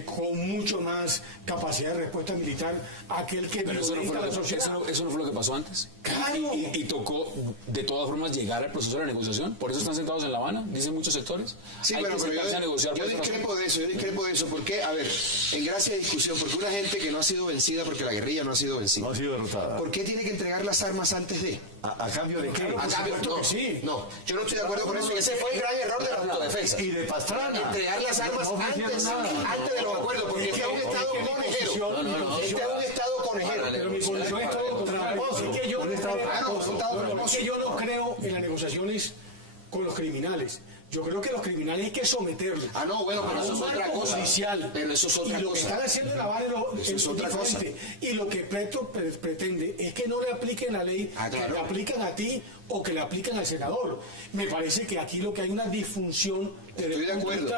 con mucho más capacidad de respuesta militar a aquel que violenta la sociedad. ¿Eso no fue lo que pasó antes? Claro. Y tocó de todas formas llegar al proceso de la negociación. Por eso están sentados en La Habana, dicen muchos sectores. Sí, Hay pero que sentarse a negociar. yo discrepo de eso, porque, a ver, en gracia de discusión, porque una gente que no ha sido vencida, porque la guerrilla no ha sido vencida, No ha sido derrotada. ¿por qué tiene que entregar las armas antes de? ¿A cambio de qué? A cambio, no, yo no estoy de acuerdo con eso, y ese fue el gran error de la autodefensa. Y de Pastrana. Entregar las armas antes de los acuerdos, porque este es un Estado conejero. Este es un Estado conejero. Pero mi posición es todo tramposo. Es que yo no creo en las negociaciones con los criminales. Yo creo que los criminales hay que someterlos. Bueno, pero eso es otra cosa. Pero eso es otra cosa. Y lo que están haciendo en La Habana es otra cosa. Y lo que Petro pretende es que no le apliquen la ley, que le aplican a ti o que le aplican al senador. Me parece que aquí lo que hay una disfunción Estoy de acuerdo.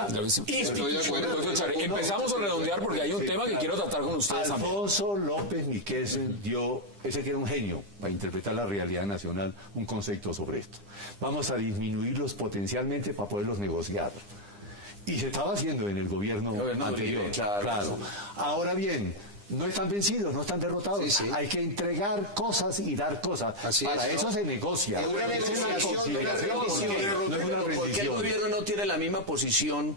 Empezamos a redondear porque hay un tema que quiero tratar con ustedes. Alfonso López Miquelsen dio, ese que era un genio para interpretar la realidad nacional, un concepto sobre esto. Vamos a disminuirlos potencialmente para poderlos negociar. Y se estaba haciendo en el gobierno anterior. Claro. Ahora bien, no están vencidos, no están derrotados. Sí. Hay que entregar cosas y dar cosas. Para eso se negocia. Es una negociación, no es una ¿Por qué el rendición. gobierno no tiene la misma posición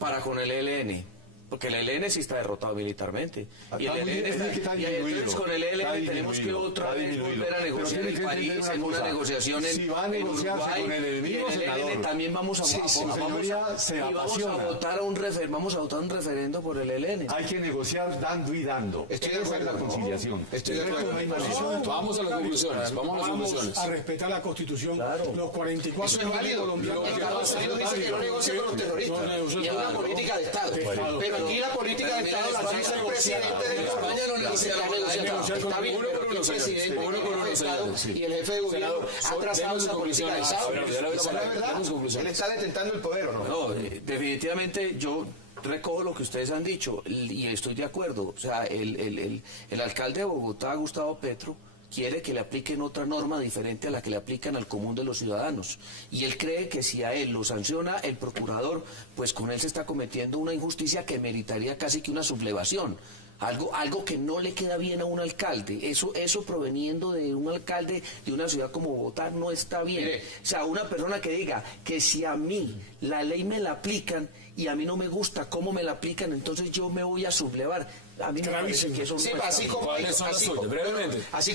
para con el ELN? Porque el ELN sí está derrotado militarmente. Y el ELN y entonces con el ELN tenemos que otra vez volver a negociar en París, en una negociación en Uruguay. Con el enemigo, y en el ELN también vamos a votar un referendo por el ELN. Hay que negociar dando y dando. Estoy de acuerdo. La conciliación. Estoy de acuerdo. Vamos a las conclusiones. Vamos a respetar la Constitución. Los 44 Eso es válido. colombianos. Estados Unidos dice que no negocia con los terroristas. Y es una política de Estado. Pero aquí la política de Estado la dice el presidente de España, no se está negociando. Está bien, pero el presidente, el Estado y el jefe de gobierno ha trazado esa política de Estado. Esa es la verdad. Él está detentando el poder, ¿o no? No, definitivamente yo recojo lo que ustedes han dicho y estoy de acuerdo. O sea, el alcalde de Bogotá, Gustavo Petro, quiere que le apliquen otra norma diferente a la que le aplican al común de los ciudadanos. Y él cree que si a él lo sanciona el procurador, pues con él se está cometiendo una injusticia que meritaría casi que una sublevación. Algo que no le queda bien a un alcalde. Eso proveniendo de un alcalde de una ciudad como Bogotá no está bien. Mire. O sea, una persona que diga que si a mí la ley me la aplican y a mí no me gusta cómo me la aplican, entonces yo me voy a sublevar. A mí me parece que eso no Sí, está así bien. como, ¿Cuáles son las suyas? Brevemente. así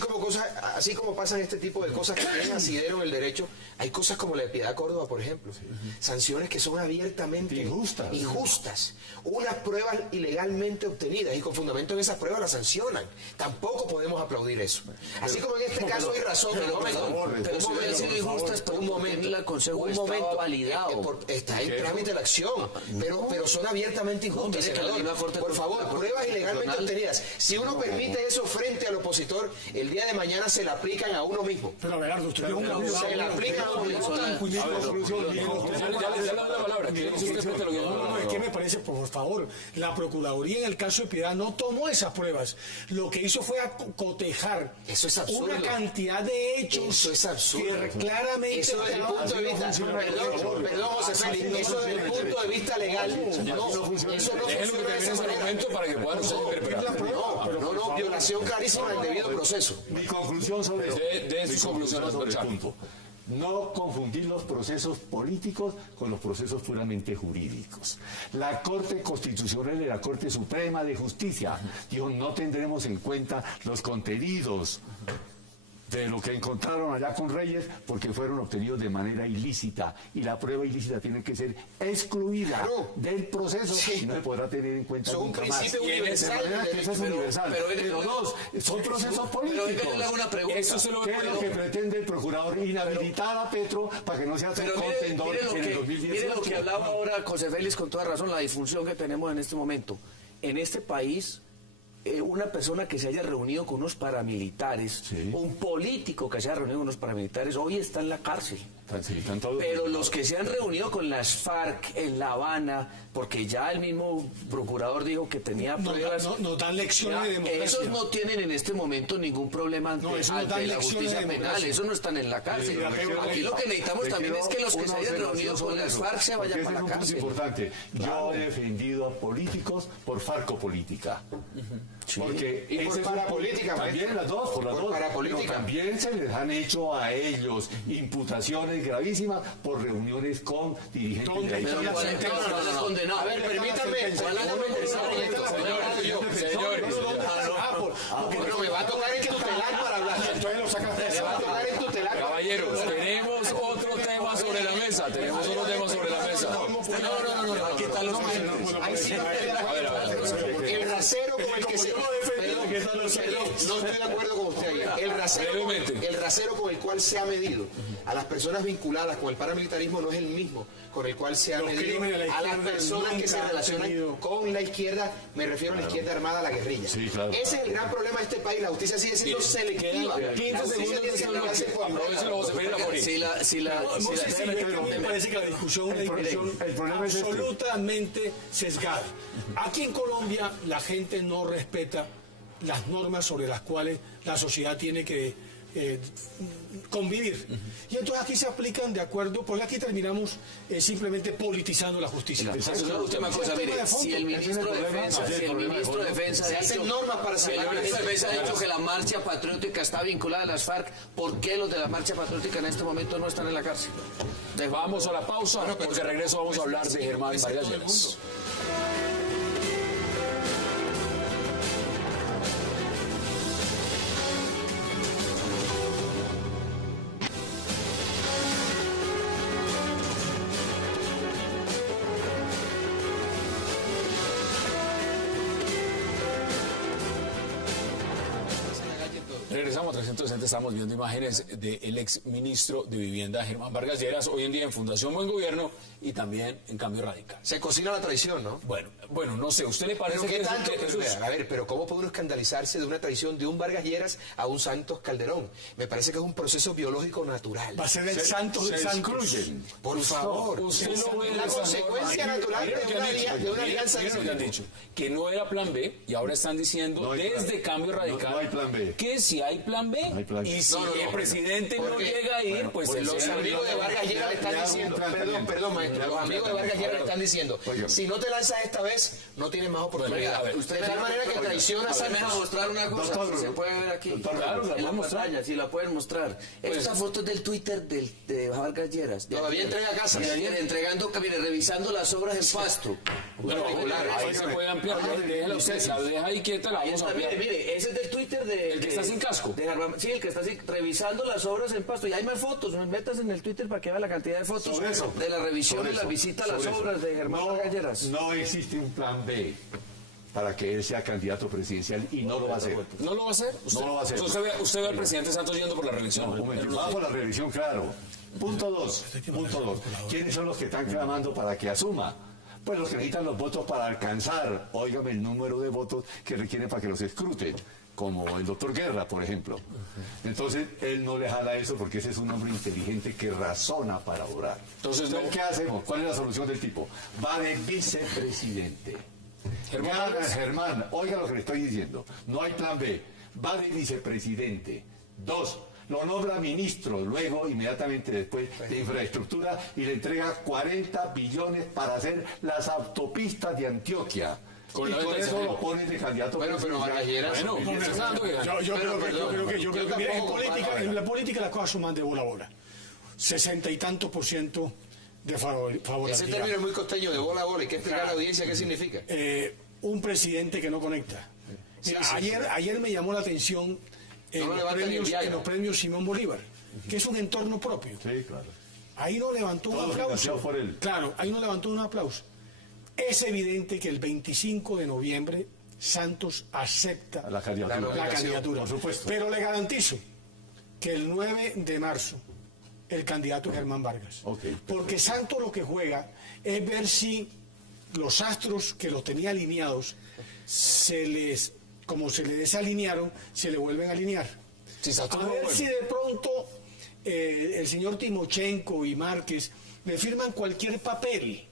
como pasan este tipo de cosas que tienen asidero en el derecho, hay cosas como la de Piedad Córdoba, por ejemplo. Sanciones que son abiertamente injustas. Unas pruebas ilegalmente obtenidas y con fundamento en esas pruebas las sancionan. Tampoco podemos aplaudir eso. Así como en este caso hay razón. Pero si hubiera sido injustas, un momento, el Consejo estaba validado. Está en trámite la acción. pero son abiertamente injustas, mire que la senador. misma Corte Por favor, pruebas ilegalmente Constitucional- obtenidas. Si uno permite eso frente al opositor, el día de mañana se le aplican a uno mismo. Pero Abelardo, usted tiene un Se le aplica a uno mismo. Ya le doy la palabra. ¿Qué dice usted frente a lo que No, es que me parece, por favor, la Procuraduría en el caso de Piedad no tomó esas pruebas. Lo que hizo fue cotejar Eso es absurdo. una cantidad de hechos Eso es absurdo. que claramente Eso desde el estaban- punto de vista, perdón, José Félix, eso desde el punto de vista legal, no, eso no Déjenlo que funciona de termine esa ese manera. argumento para que puedan ustedes interpretar. No, violación clarísima del debido proceso. Mi conclusión sobre De sus conclusiones, sobre el Char. punto. No confundir los procesos políticos con los procesos puramente jurídicos. La Corte Constitucional y la Corte Suprema de Justicia dijo, no tendremos en cuenta los contenidos de lo que encontraron allá con Reyes porque fueron obtenidos de manera ilícita y la prueba ilícita tiene que ser excluida Claro. del proceso Sí. y no se podrá tener en cuenta Son un nunca más. principio Y en universal esa manera del que eso es derecho. universal. pero- dos, son procesos Pero venga, políticos. yo le hago una pregunta. Eso se lo ¿Qué es lo que pretende el procurador? Inhabilitar a Petro para que no sea Pero contendor mire en el 2018. mire lo que hablaba ahora José Félix con toda razón, la disfunción que tenemos en este momento. En este país, una persona que se haya reunido con unos paramilitares, Sí. un político que se haya reunido con unos paramilitares, hoy está en la cárcel. Sí, están todos- Pero los que se han reunido con las FARC en La Habana, porque ya el mismo procurador dijo que tenía pruebas. no dan lecciones de democracia. Esos no tienen en este momento ningún problema ante, No, esos no ante dan la lecciones justicia de penal. democracia. Esos no están en la cárcel. Sí, Aquí lo que necesitamos también es que los que se hayan reunido con las FARC se vayan para la Porque cárcel. ese es un punto importante. Yo he defendido a políticos por farcopolítica. Porque Y por ese es parapolítica, también maestro. las dos, por las Por dos. parapolítica. Pero también se les han hecho a ellos imputaciones gravísimas por reuniones con dirigentes de la Pero izquierda. ¿cuál es? No, no, condenado. A ver, permítame. ¿Cuál es la Bueno, me va a tocar en tutelar para hablar. Entonces lo sacas de Me va a tocar en tutelar. Caballeros, tenemos otro tema sobre la mesa. Tenemos otro tema sobre la mesa. No. Aquí están los Ahí sí no estoy de acuerdo. El rasero con el que se... Perdón, no estoy de acuerdo con usted ahí. Brevemente. El rasero con el cual se ha medido a las personas vinculadas con el paramilitarismo no es el mismo con el cual se ha Los medido crímenes de la a las izquierda personas que se nunca han relacionan tenido- con la izquierda, me refiero a la izquierda armada, a la guerrilla. Sí, claro. Ese es el gran problema de este país, la justicia sigue siendo selectiva. La 15 justicia segundos tiene que aplicarse por Aprovechalo, José Félix Laforí. No sé si a mí me parece que la discusión es una discusión el problema es este. absolutamente sesgada. Aquí en Colombia la gente no respeta las normas sobre las cuales la sociedad tiene que convivir. Y entonces aquí se aplican de acuerdo, porque aquí terminamos simplemente politizando la justicia. Una última cosa, mire, si el ministro de Defensa Se ha hacen dicho, normas para si el salvar a la ministro de gente. Defensa ha dicho que la marcha patriótica está vinculada a las FARC, ¿por qué los de la marcha patriótica en este momento no están en la cárcel? Vamos a la pausa, porque de regreso vamos a hablar de Germán Vargas Lleras. Regresamos a 360, estamos viendo imágenes del ex ministro de Vivienda Germán Vargas Lleras, hoy en día en Fundación Buen Gobierno y también en Cambio Radical. Se cocina la traición, ¿no? Bueno, no sé, ¿usted le parece Pero que qué eso- tanto, que eso es- a ver, pero ¿cómo puede uno escandalizarse de una traición de un Vargas Lleras a un Santos Calderón? Me parece que es un proceso biológico natural. Va a ser el santo de Se Santos. excluyen. Por favor, Usted no ve la esa consecuencia norma. natural Miren lo que de han una, dicho. de una Miren alianza de lo ese que han tipo. dicho, que no era plan B y ahora están diciendo No hay plan- desde Cambio Radical no hay plan B. que si hay plan B hay plan B. y si No, el presidente no Porque- llega a ir, pues Pues el los amigos de Vargas Lleras le están diciendo, perdón maestro, los amigos de Vargas Lleras le están diciendo, si no te lanzas esta vez, no tienes más oportunidad. a ver, De tal manera que traiciona a ¿me deja Santos. mostrar una cosa? Doctor, Si se puede ver aquí. doctor, claro, la en la podemos mostrar. pantalla, si la pueden mostrar. Esta foto es del Twitter de Vargas Lleras. de Todavía ayer. entrega casas. De ayer, entregando, mire, revisando las obras en Pasto. Ahí se puede ampliar, déjela usted, si la deja ahí quieta la Ahí vamos a está, ampliar. mire, ese es del Twitter de... El que está sin casco. Sí, el que está revisando las obras en Pasto. Y hay más fotos, métase en el Twitter para que vea la cantidad de fotos Sobre eso. de la revisión Sobre y la eso. visita a las Sobre eso. obras de Germán Vargas Lleras. No existe un plan B para que él sea candidato presidencial y no lo va a hacer. ¿No lo va a hacer? No lo va a hacer. Usted ve al presidente Santos yendo por la reelección. Un momento, vamos a la revisión, claro. Punto dos. ¿Quiénes son los que están clamando para que asuma? Pues los que necesitan los votos para alcanzar, óigame, el número de votos que requieren para que los escruten, como el doctor Guerra, por ejemplo. Entonces, él no le jala eso porque ese es un hombre inteligente que razona para orar. Entonces, ¿qué hacemos? ¿Cuál es la solución del tipo? Va de vicepresidente. Germán, oiga lo que le estoy diciendo. No hay plan B. Va de vicepresidente. 2. Lo nombra ministro, luego, inmediatamente después, de infraestructura y le entrega 40 billones para hacer las autopistas de Antioquia. Con eso lo pones de candidato. Bueno, pero Vargas yo creo que en la política las cosas suman de bola a bola. 60 y tantos % de favorabilidad. Ese término es muy costeño, de bola a bola. ¿Y qué explicar a la audiencia qué significa? Un presidente que no conecta. Mira, ayer me llamó la atención en los premios Simón Bolívar, que es un entorno propio. Sí, claro. Ahí no levantó un aplauso. Claro, ahí no levantó un aplauso. Es evidente que el 25 de noviembre Santos acepta la candidatura, por supuesto. Pero le garantizo que el 9 de marzo el candidato es Germán Vargas. Porque Santos lo que juega es ver si los astros que los tenía alineados como se le desalinearon, se le vuelven a alinear. A ver si de pronto el señor Timochenko y Márquez le firman cualquier papel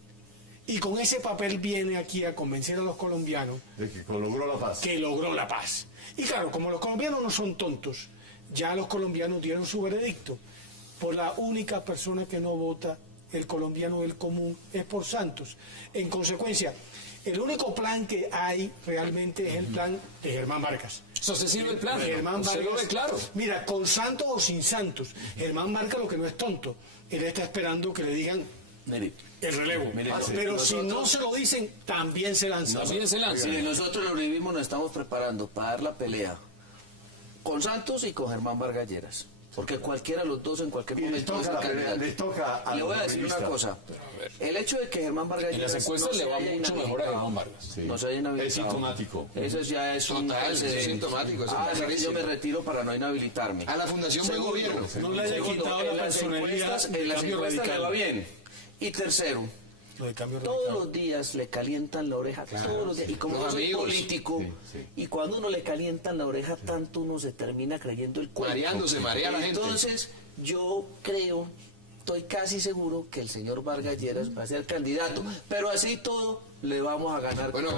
y con ese papel viene aquí a convencer a los colombianos de que logró la paz. Que logró la paz. Y claro, como los colombianos no son tontos, ya los colombianos dieron su veredicto. Por la única persona que no vota el colombiano del común es por Santos. En consecuencia, el único plan que hay realmente es el plan de Germán Vargas. ¿Eso se sirve el plan? Germán Vargas, lo ve claro. Mira, con Santos o sin Santos, Germán Vargas lo que no es tonto. Él está esperando que le digan el relevo. Pero si no se lo dicen, también se lanza. Nosotros los uribismos nos estamos preparando para dar la pelea con Santos y con Germán Vargas Lleras. Porque cualquiera de los dos en cualquier momento le voy a decir una cosa. El hecho de que Germán Vargas en las encuestas le va mucho mejor a Germán Vargas. No se haya inhabilitado. Es sintomático. Eso ya es sintomático. Yo me retiro para no inhabilitarme. A la Fundación Buen Gobierno. No le haya quitado la personalidad. En las encuestas le va bien. Y tercero, todos los días le calientan la oreja, todos los días. Y como soy político, y cuando uno le calientan la oreja tanto, uno se termina creyendo el cuento. Se marea la gente. Entonces, yo creo, estoy casi seguro que el señor Vargas Lleras va a ser candidato. Pero así todo, le vamos a ganar. Bueno,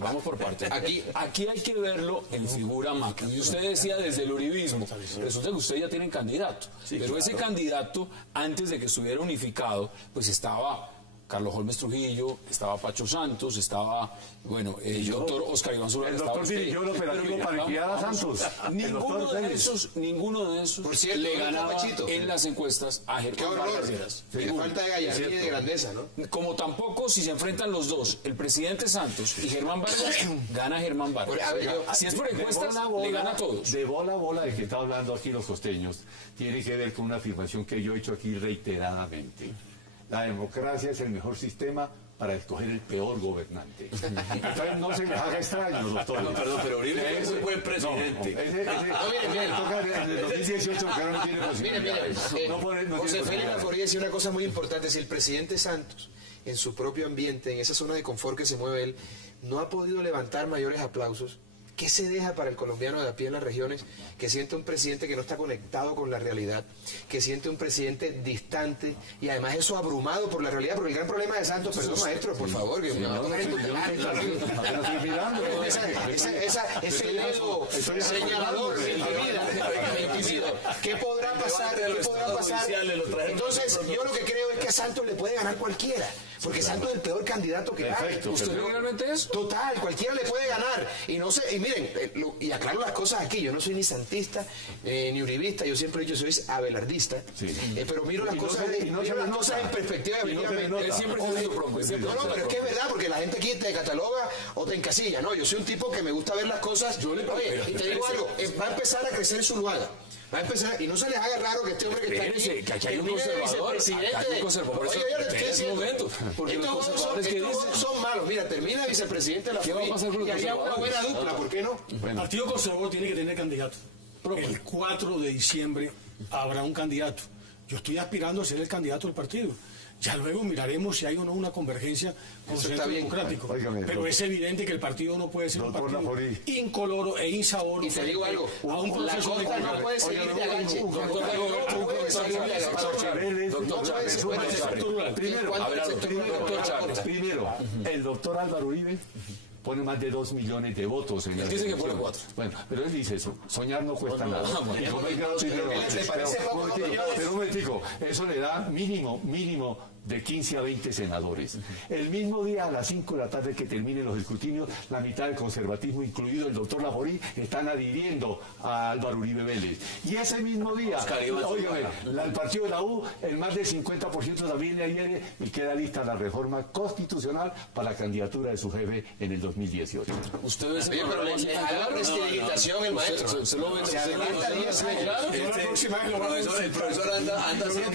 vamos por partes. Aquí hay que verlo en figura macro. Y usted decía desde el uribismo, resulta que ustedes ya tienen candidato. Pero ese candidato, antes de que estuviera unificado, pues estaba Carlos Holmes Trujillo, estaba Pacho Santos, estaba, el doctor Oscar Iván Zuluaga. El doctor dirigió el operativo para liquidar a Santos. Ninguno de esos por cierto, le ganaba en las encuestas a Germán Vargas. Qué falta de gallardía y de grandeza, ¿no? Como tampoco si se enfrentan los dos, el presidente Santos y Germán Vargas, gana Germán Vargas. Si es por encuestas, le gana a todos. De bola a bola de que está hablando aquí los costeños, tiene que ver con una afirmación que yo he hecho aquí reiteradamente. La democracia es el mejor sistema para escoger el peor gobernante. Entonces no se les haga extraño, doctor. No, perdón, pero Uribe es un buen presidente. En el 2018 no tiene posibilidad. José Félix Laforía decía una cosa muy importante. Si el presidente Santos, en su propio ambiente, en esa zona de confort que se mueve él, no ha podido levantar mayores aplausos, ¿qué se deja para el colombiano de a pie en las regiones que siente un presidente que no está conectado con la realidad, que siente un presidente distante y además eso abrumado por la realidad? Porque el gran problema de Santos, perdón maestro, por favor, que me va a poner en tutelar. Ese dedo señalador ¿qué podrá pasar? Entonces, yo lo que creo es que a Santos le puede ganar cualquiera. Porque Santos es el peor candidato que hay. ¿Usted cree realmente eso? Total, cualquiera le puede ganar. Y no sé, y miren, y aclaro las cosas aquí, yo no soy ni santista ni uribista, yo siempre he dicho soy abelardista, pero miro las cosas en perspectiva. Él siempre se su propio. No, pero es que es verdad, porque la gente aquí te cataloga o te encasilla, ¿no? Yo soy un tipo que me gusta ver las cosas. Oye, y te digo algo, va a empezar a crecer Zuluaga. Va a empezar, y no se les haga raro que este hombre que está aquí, que hay un conservador, porque estos dos son malos. Mira, termina vicepresidente de la FUI y haría una buena dupla, ¿por qué no? El Partido Conservador tiene que tener candidato. El 4 de diciembre habrá un candidato. Yo estoy aspirando a ser el candidato del partido. Ya luego miraremos si hay o no una convergencia con el centro democrático. Óigame, pero es evidente que el partido no puede ser un doctor partido Laforí. incoloro e insaboro. Y te digo algo, a un la proceso costa electoral. no puede seguir de agache. Primero, el doctor Álvaro Uribe pone más de 2 millones de votos en Él la dice que elección. pone 4. Bueno, pero él dice eso. Soñar no cuesta nada. Pero un momentico, eso le da mínimo de 15 a 20 senadores. El mismo día, a las 5 de la tarde que terminen los escrutinios, la mitad del conservatismo, incluido el doctor Laforí, están adhiriendo a Álvaro Uribe Vélez. Y ese mismo día, óigame, el partido de la U, el más del 50% también le adhiere y queda lista la reforma constitucional para la candidatura de su jefe en el 2018. Usted ve ese Oye, pero programa le así, haga prestidigitación el maestro. se lo ve. Se adelanta 10 años. Claro, yo la próxima vez lo voy a decir. El profesor anda haciendo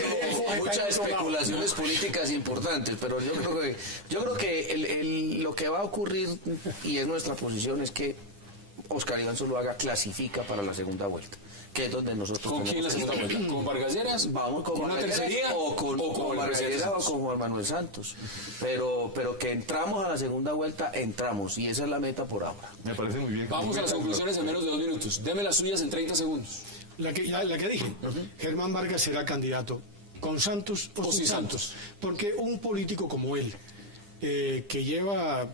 muchas Está especulaciones políticas importantes, pero yo creo que lo que va a ocurrir, y es nuestra posición, es que Óscar Iván Zuluaga clasifica para la segunda vuelta, que es donde nosotros ¿Con quién la segunda vuelta? ¿Con Vargas Lleras? Vamos con una Vargas tercería Lleras o con el Vargas presidente Lleras o Santos? con Juan Manuel Santos, pero que entramos a la segunda vuelta, entramos, y esa es la meta por ahora. Me parece muy bien. Vamos a las conclusiones en menos de 2 minutos. Deme las suyas en 30 segundos. La que dije, Germán Vargas será candidato con Santos o sin Santos. Porque un político como él, que lleva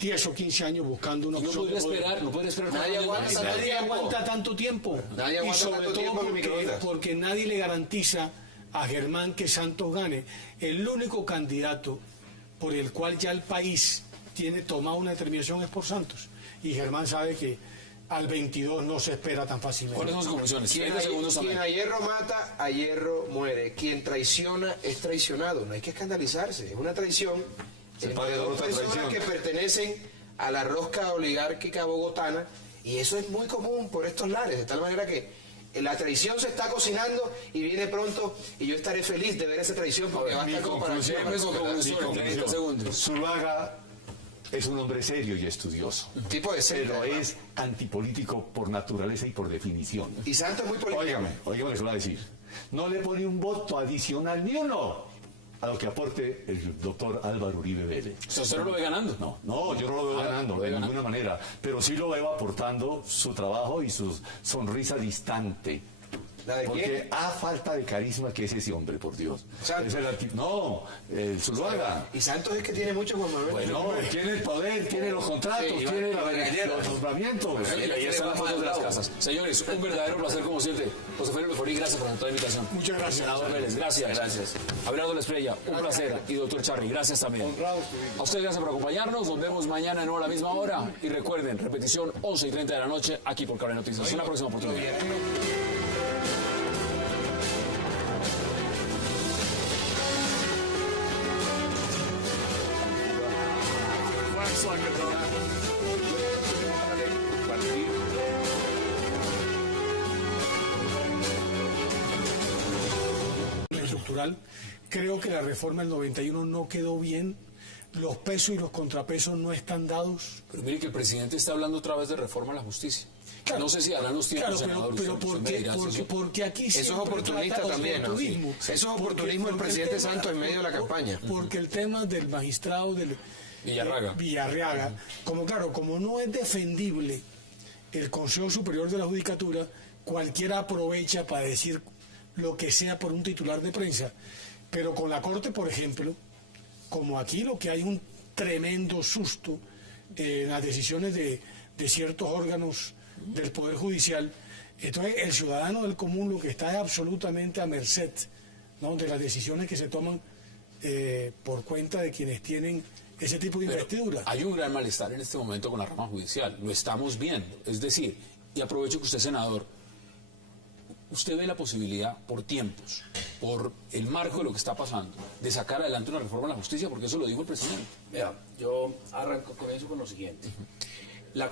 10 o 15 años buscando una No opción podría de poder, esperar, no puede esperar. nadie aguanta tanto tiempo. Nadie Y aguanta sobre tanto todo tiempo en microondas. porque nadie le garantiza a Germán que Santos gane. El único candidato por el cual ya el país tiene tomado una determinación es por Santos. Y Germán sabe que al 22 no se espera tan fácilmente. ¿Cuáles son sus conclusiones? 30 segundos Quien también. a hierro mata, a hierro muere. Quien traiciona es traicionado. No hay que escandalizarse. Es una traición entre dos personas que pertenecen a la rosca oligárquica bogotana, y eso es muy común por estos lares, de tal manera que la traición se está cocinando y viene pronto, y yo estaré feliz de ver esa traición porque va a estar como para siempre. Zuluaga es un hombre serio y estudioso. Tipo de secta, pero ¿no? es antipolítico por naturaleza y por definición. Y Santos es muy político. Óigame lo que le voy a decir. No le pone un voto adicional, ni uno, a lo que aporte el doctor Álvaro Uribe Vélez. O sea, ¿usted no lo ve ganando? No, yo no lo veo ganando de ninguna manera, pero sí lo veo aportando su trabajo y su sonrisa distante. ¿La de Porque quién? a falta de carisma que es ese hombre, por Dios. Santos. Es no, Zuluaga. Y Santos es que tiene mucho, Juan Manuel. Bueno, tiene el poder, tiene los contratos, Sí, tiene Iván, los nombramientos. Y ahí están las fotos de las casas. Señores, un verdadero placer como siempre. José Félix Laforí, gracias por toda la invitación. Muchas gracias. Senador Vélez, gracias. Gracias. Abelardo Lesprella, un placer. Y doctor Charri, gracias también. A ustedes gracias por acompañarnos. Nos vemos mañana en la misma hora. Y recuerden, repetición 11:30 de la noche aquí por Cable Noticias. Hasta la próxima oportunidad. Estructural, creo que la reforma del 91 no quedó bien, los pesos y los contrapesos no están dados. Pero mire que el presidente está hablando otra vez de reforma a la justicia. Claro, No sé si harán los tiempos, claro, senador. pero usted me porque, dirá, porque, sí. porque aquí Eso es siempre oportunista trata también, ¿no? oportunismo. Sí. Eso es oportunismo del presidente el tema- Santos en medio de la campaña. Porque el tema del magistrado del Villarraga. como no es defendible el Consejo Superior de la Judicatura, cualquiera aprovecha para decir lo que sea por un titular de prensa. Pero con la Corte, por ejemplo, como aquí lo que hay un tremendo susto en las decisiones de ciertos órganos del Poder Judicial, entonces el ciudadano del común lo que está es absolutamente a merced, ¿no?, de las decisiones que se toman por cuenta de quienes tienen ese tipo de Pero investidura. hay un gran malestar en este momento con la rama judicial. Lo estamos viendo. Es decir, y aprovecho que usted es senador, usted ve la posibilidad por tiempos, por el marco de lo que está pasando, de sacar adelante una reforma a la justicia, porque eso lo dijo el presidente. Vea, yo arranco con eso con lo siguiente. La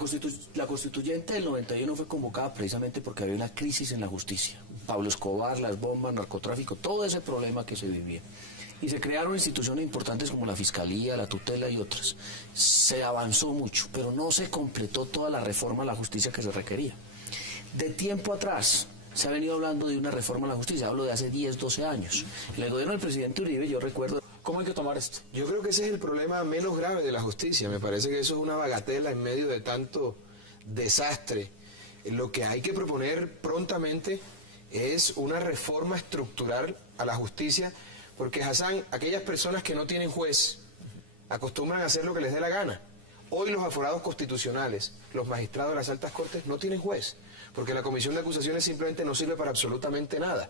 constituyente del 91 fue convocada precisamente porque había una crisis en la justicia. Pablo Escobar, las bombas, narcotráfico, todo ese problema que se vivía. Y se crearon instituciones importantes como la Fiscalía, la Tutela y otras. Se avanzó mucho, pero no se completó toda la reforma a la justicia que se requería. De tiempo atrás se ha venido hablando de una reforma a la justicia, hablo de hace 10, 12 años. En el gobierno del presidente Uribe, yo recuerdo ¿Cómo hay que tomar esto? Yo creo que ese es el problema menos grave de la justicia. Me parece que eso es una bagatela en medio de tanto desastre. Lo que hay que proponer prontamente es una reforma estructural a la justicia, porque, Hassan, aquellas personas que no tienen juez acostumbran a hacer lo que les dé la gana. Hoy los aforados constitucionales, los magistrados de las altas cortes, no tienen juez, porque la comisión de acusaciones simplemente no sirve para absolutamente nada.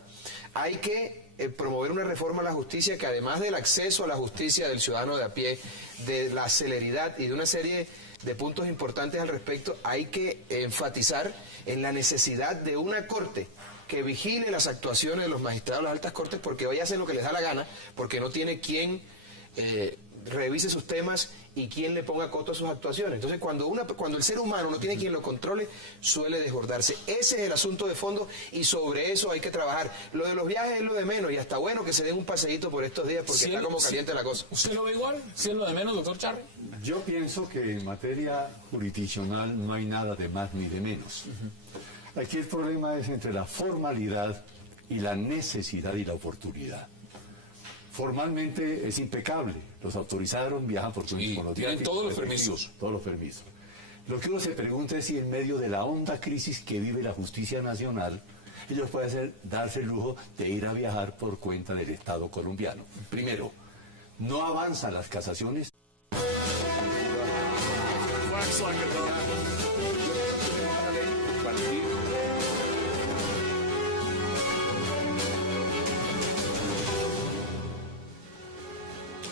Hay que promover una reforma a la justicia que, además del acceso a la justicia del ciudadano de a pie, de la celeridad y de una serie de puntos importantes al respecto, hay que enfatizar en la necesidad de una corte que vigile las actuaciones de los magistrados de las altas cortes, porque hoy hacen lo que les da la gana, porque no tiene quien revise sus temas y quien le ponga coto a sus actuaciones. Entonces, cuando el ser humano no tiene quien lo controle, suele desbordarse. Ese es el asunto de fondo y sobre eso hay que trabajar. Lo de los viajes es lo de menos y hasta bueno que se den un paseíto por estos días porque está como caliente la cosa. ¿Usted lo ve igual? ¿Sí es lo de menos, doctor Charri? Yo pienso que en materia jurisdiccional no hay nada de más ni de menos. Aquí el problema es entre la formalidad y la necesidad y la oportunidad. Formalmente es impecable. Los autorizaron, viajan por con los tienen todos los permisos. Todos los permisos. Lo que uno se pregunta es si en medio de la honda crisis que vive la justicia nacional, ellos pueden darse el lujo de ir a viajar por cuenta del Estado colombiano. Primero, no avanzan las casaciones.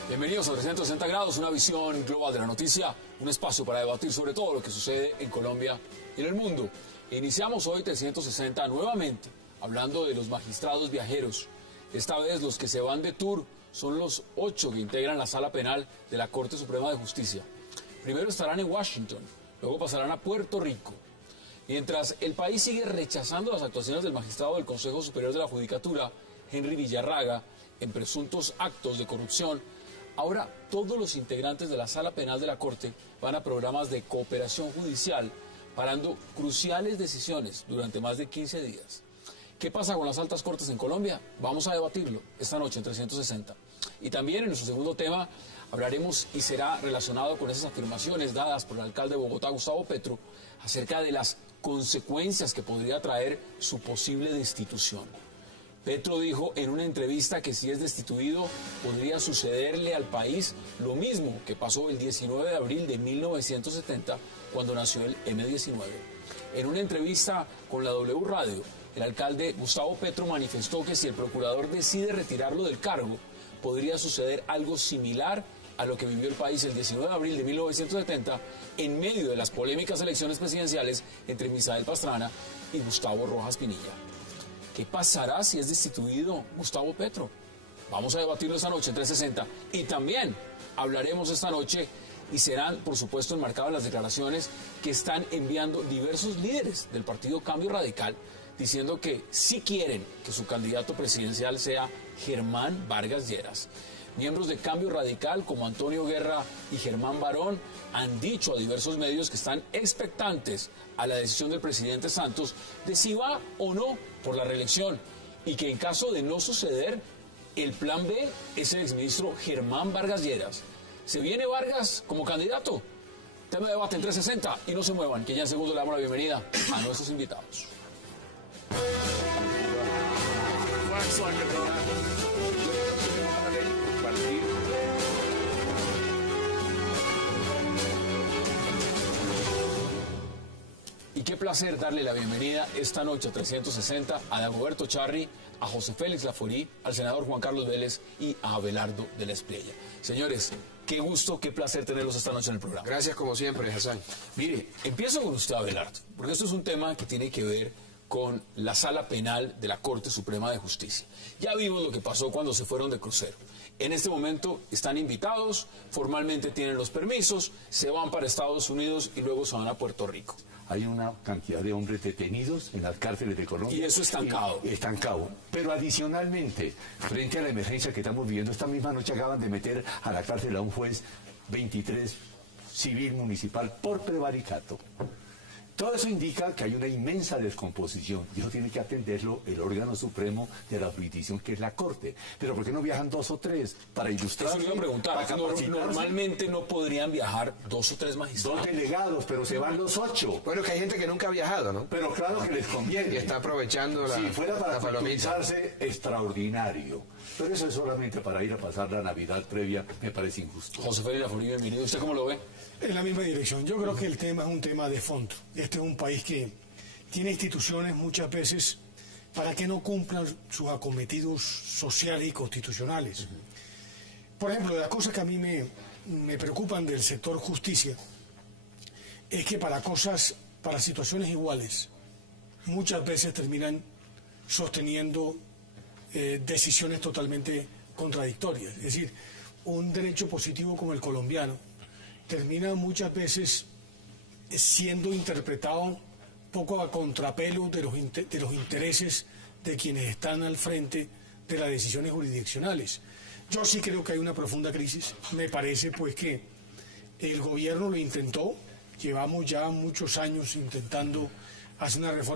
Bienvenidos a 360 grados, una visión global de la noticia, un espacio para debatir sobre todo lo que sucede en Colombia y en el mundo. Iniciamos hoy 360 nuevamente, hablando de los magistrados viajeros. Esta vez los que se van de tour son los 8 que integran la sala penal de la Corte Suprema de Justicia. Primero estarán en Washington, luego pasarán a Puerto Rico. Mientras el país sigue rechazando las actuaciones del magistrado del Consejo Superior de la Judicatura, Henry Villarraga, en presuntos actos de corrupción, ahora todos los integrantes de la sala penal de la Corte van a programas de cooperación judicial, parando cruciales decisiones durante más de 15 días. ¿Qué pasa con las altas cortes en Colombia? Vamos a debatirlo esta noche en 360. Y también en nuestro segundo tema hablaremos, y será relacionado con esas afirmaciones dadas por el alcalde de Bogotá, Gustavo Petro, acerca de las consecuencias que podría traer su posible destitución. Petro dijo en una entrevista que si es destituido podría sucederle al país lo mismo que pasó el 19 de abril de 1970 cuando nació el M-19. En una entrevista con la W Radio, el alcalde Gustavo Petro manifestó que si el procurador decide retirarlo del cargo, podría suceder algo similar a lo que vivió el país el 19 de abril de 1970 en medio de las polémicas elecciones presidenciales entre Misael Pastrana y Gustavo Rojas Pinilla. ¿Qué pasará si es destituido Gustavo Petro? Vamos a debatirlo esta noche en 360 y también hablaremos esta noche y serán, por supuesto, enmarcadas las declaraciones que están enviando diversos líderes del partido Cambio Radical diciendo que sí quieren que su candidato presidencial sea Germán Vargas Lleras. Miembros de Cambio Radical como Antonio Guerra y Germán Barón han dicho a diversos medios que están expectantes a la decisión del presidente Santos de si va o no por la reelección y que en caso de no suceder, el plan B es el exministro Germán Vargas Lleras. ¿Se viene Vargas como candidato? Tema de debate en 360 y no se muevan, que ya en segundo le damos la bienvenida a nuestros invitados. Y qué placer darle la bienvenida esta noche a 360 a Dagoberto Charri, a José Félix Laforí, al senador Juan Carlos Vélez y a Abelardo de la Espriella. Señores, qué gusto, qué placer tenerlos esta noche en el programa. Gracias como siempre, Hassan. Mire, empiezo con usted, Abelardo, porque esto es un tema que tiene que ver con la sala penal de la Corte Suprema de Justicia. Ya vimos lo que pasó cuando se fueron de crucero. En este momento están invitados, formalmente tienen los permisos, se van para Estados Unidos y luego se van a Puerto Rico. Hay una cantidad de hombres detenidos en las cárceles de Colombia. Y eso estancado. Estancado. Pero adicionalmente, frente a la emergencia que estamos viviendo, esta misma noche acaban de meter a la cárcel a un juez 23 civil municipal por prevaricato. Todo eso indica que hay una inmensa descomposición y eso tiene que atenderlo el órgano supremo de la jurisdicción, que es la Corte. Pero ¿por qué no viajan 2 o 3 para ilustrar? Eso le iba a preguntar. Normalmente no podrían viajar 2 o 3 magistrados. 2 delegados, pero se van los 8. Bueno, que hay gente que nunca ha viajado, ¿no? Pero claro que les conviene. Y está aprovechando Si fuera para la palomita. culturizarse, extraordinario. Pero eso es solamente para ir a pasar la Navidad previa, me parece injusto. José Félix Laforí, bienvenido. ¿Usted cómo lo ve? En la misma dirección. Yo creo que el tema es un tema de fondo. Este es un país que tiene instituciones muchas veces para que no cumplan sus acometidos sociales y constitucionales. Por ejemplo, las cosas que a mí me preocupan del sector justicia es que para situaciones iguales, muchas veces terminan sosteniendo decisiones totalmente contradictorias. Es decir, un derecho positivo como el colombiano termina muchas veces siendo interpretado poco a contrapelo de los intereses de quienes están al frente de las decisiones jurisdiccionales. Yo sí creo que hay una profunda crisis. Me parece pues que el gobierno lo intentó, llevamos ya muchos años intentando hacer una reforma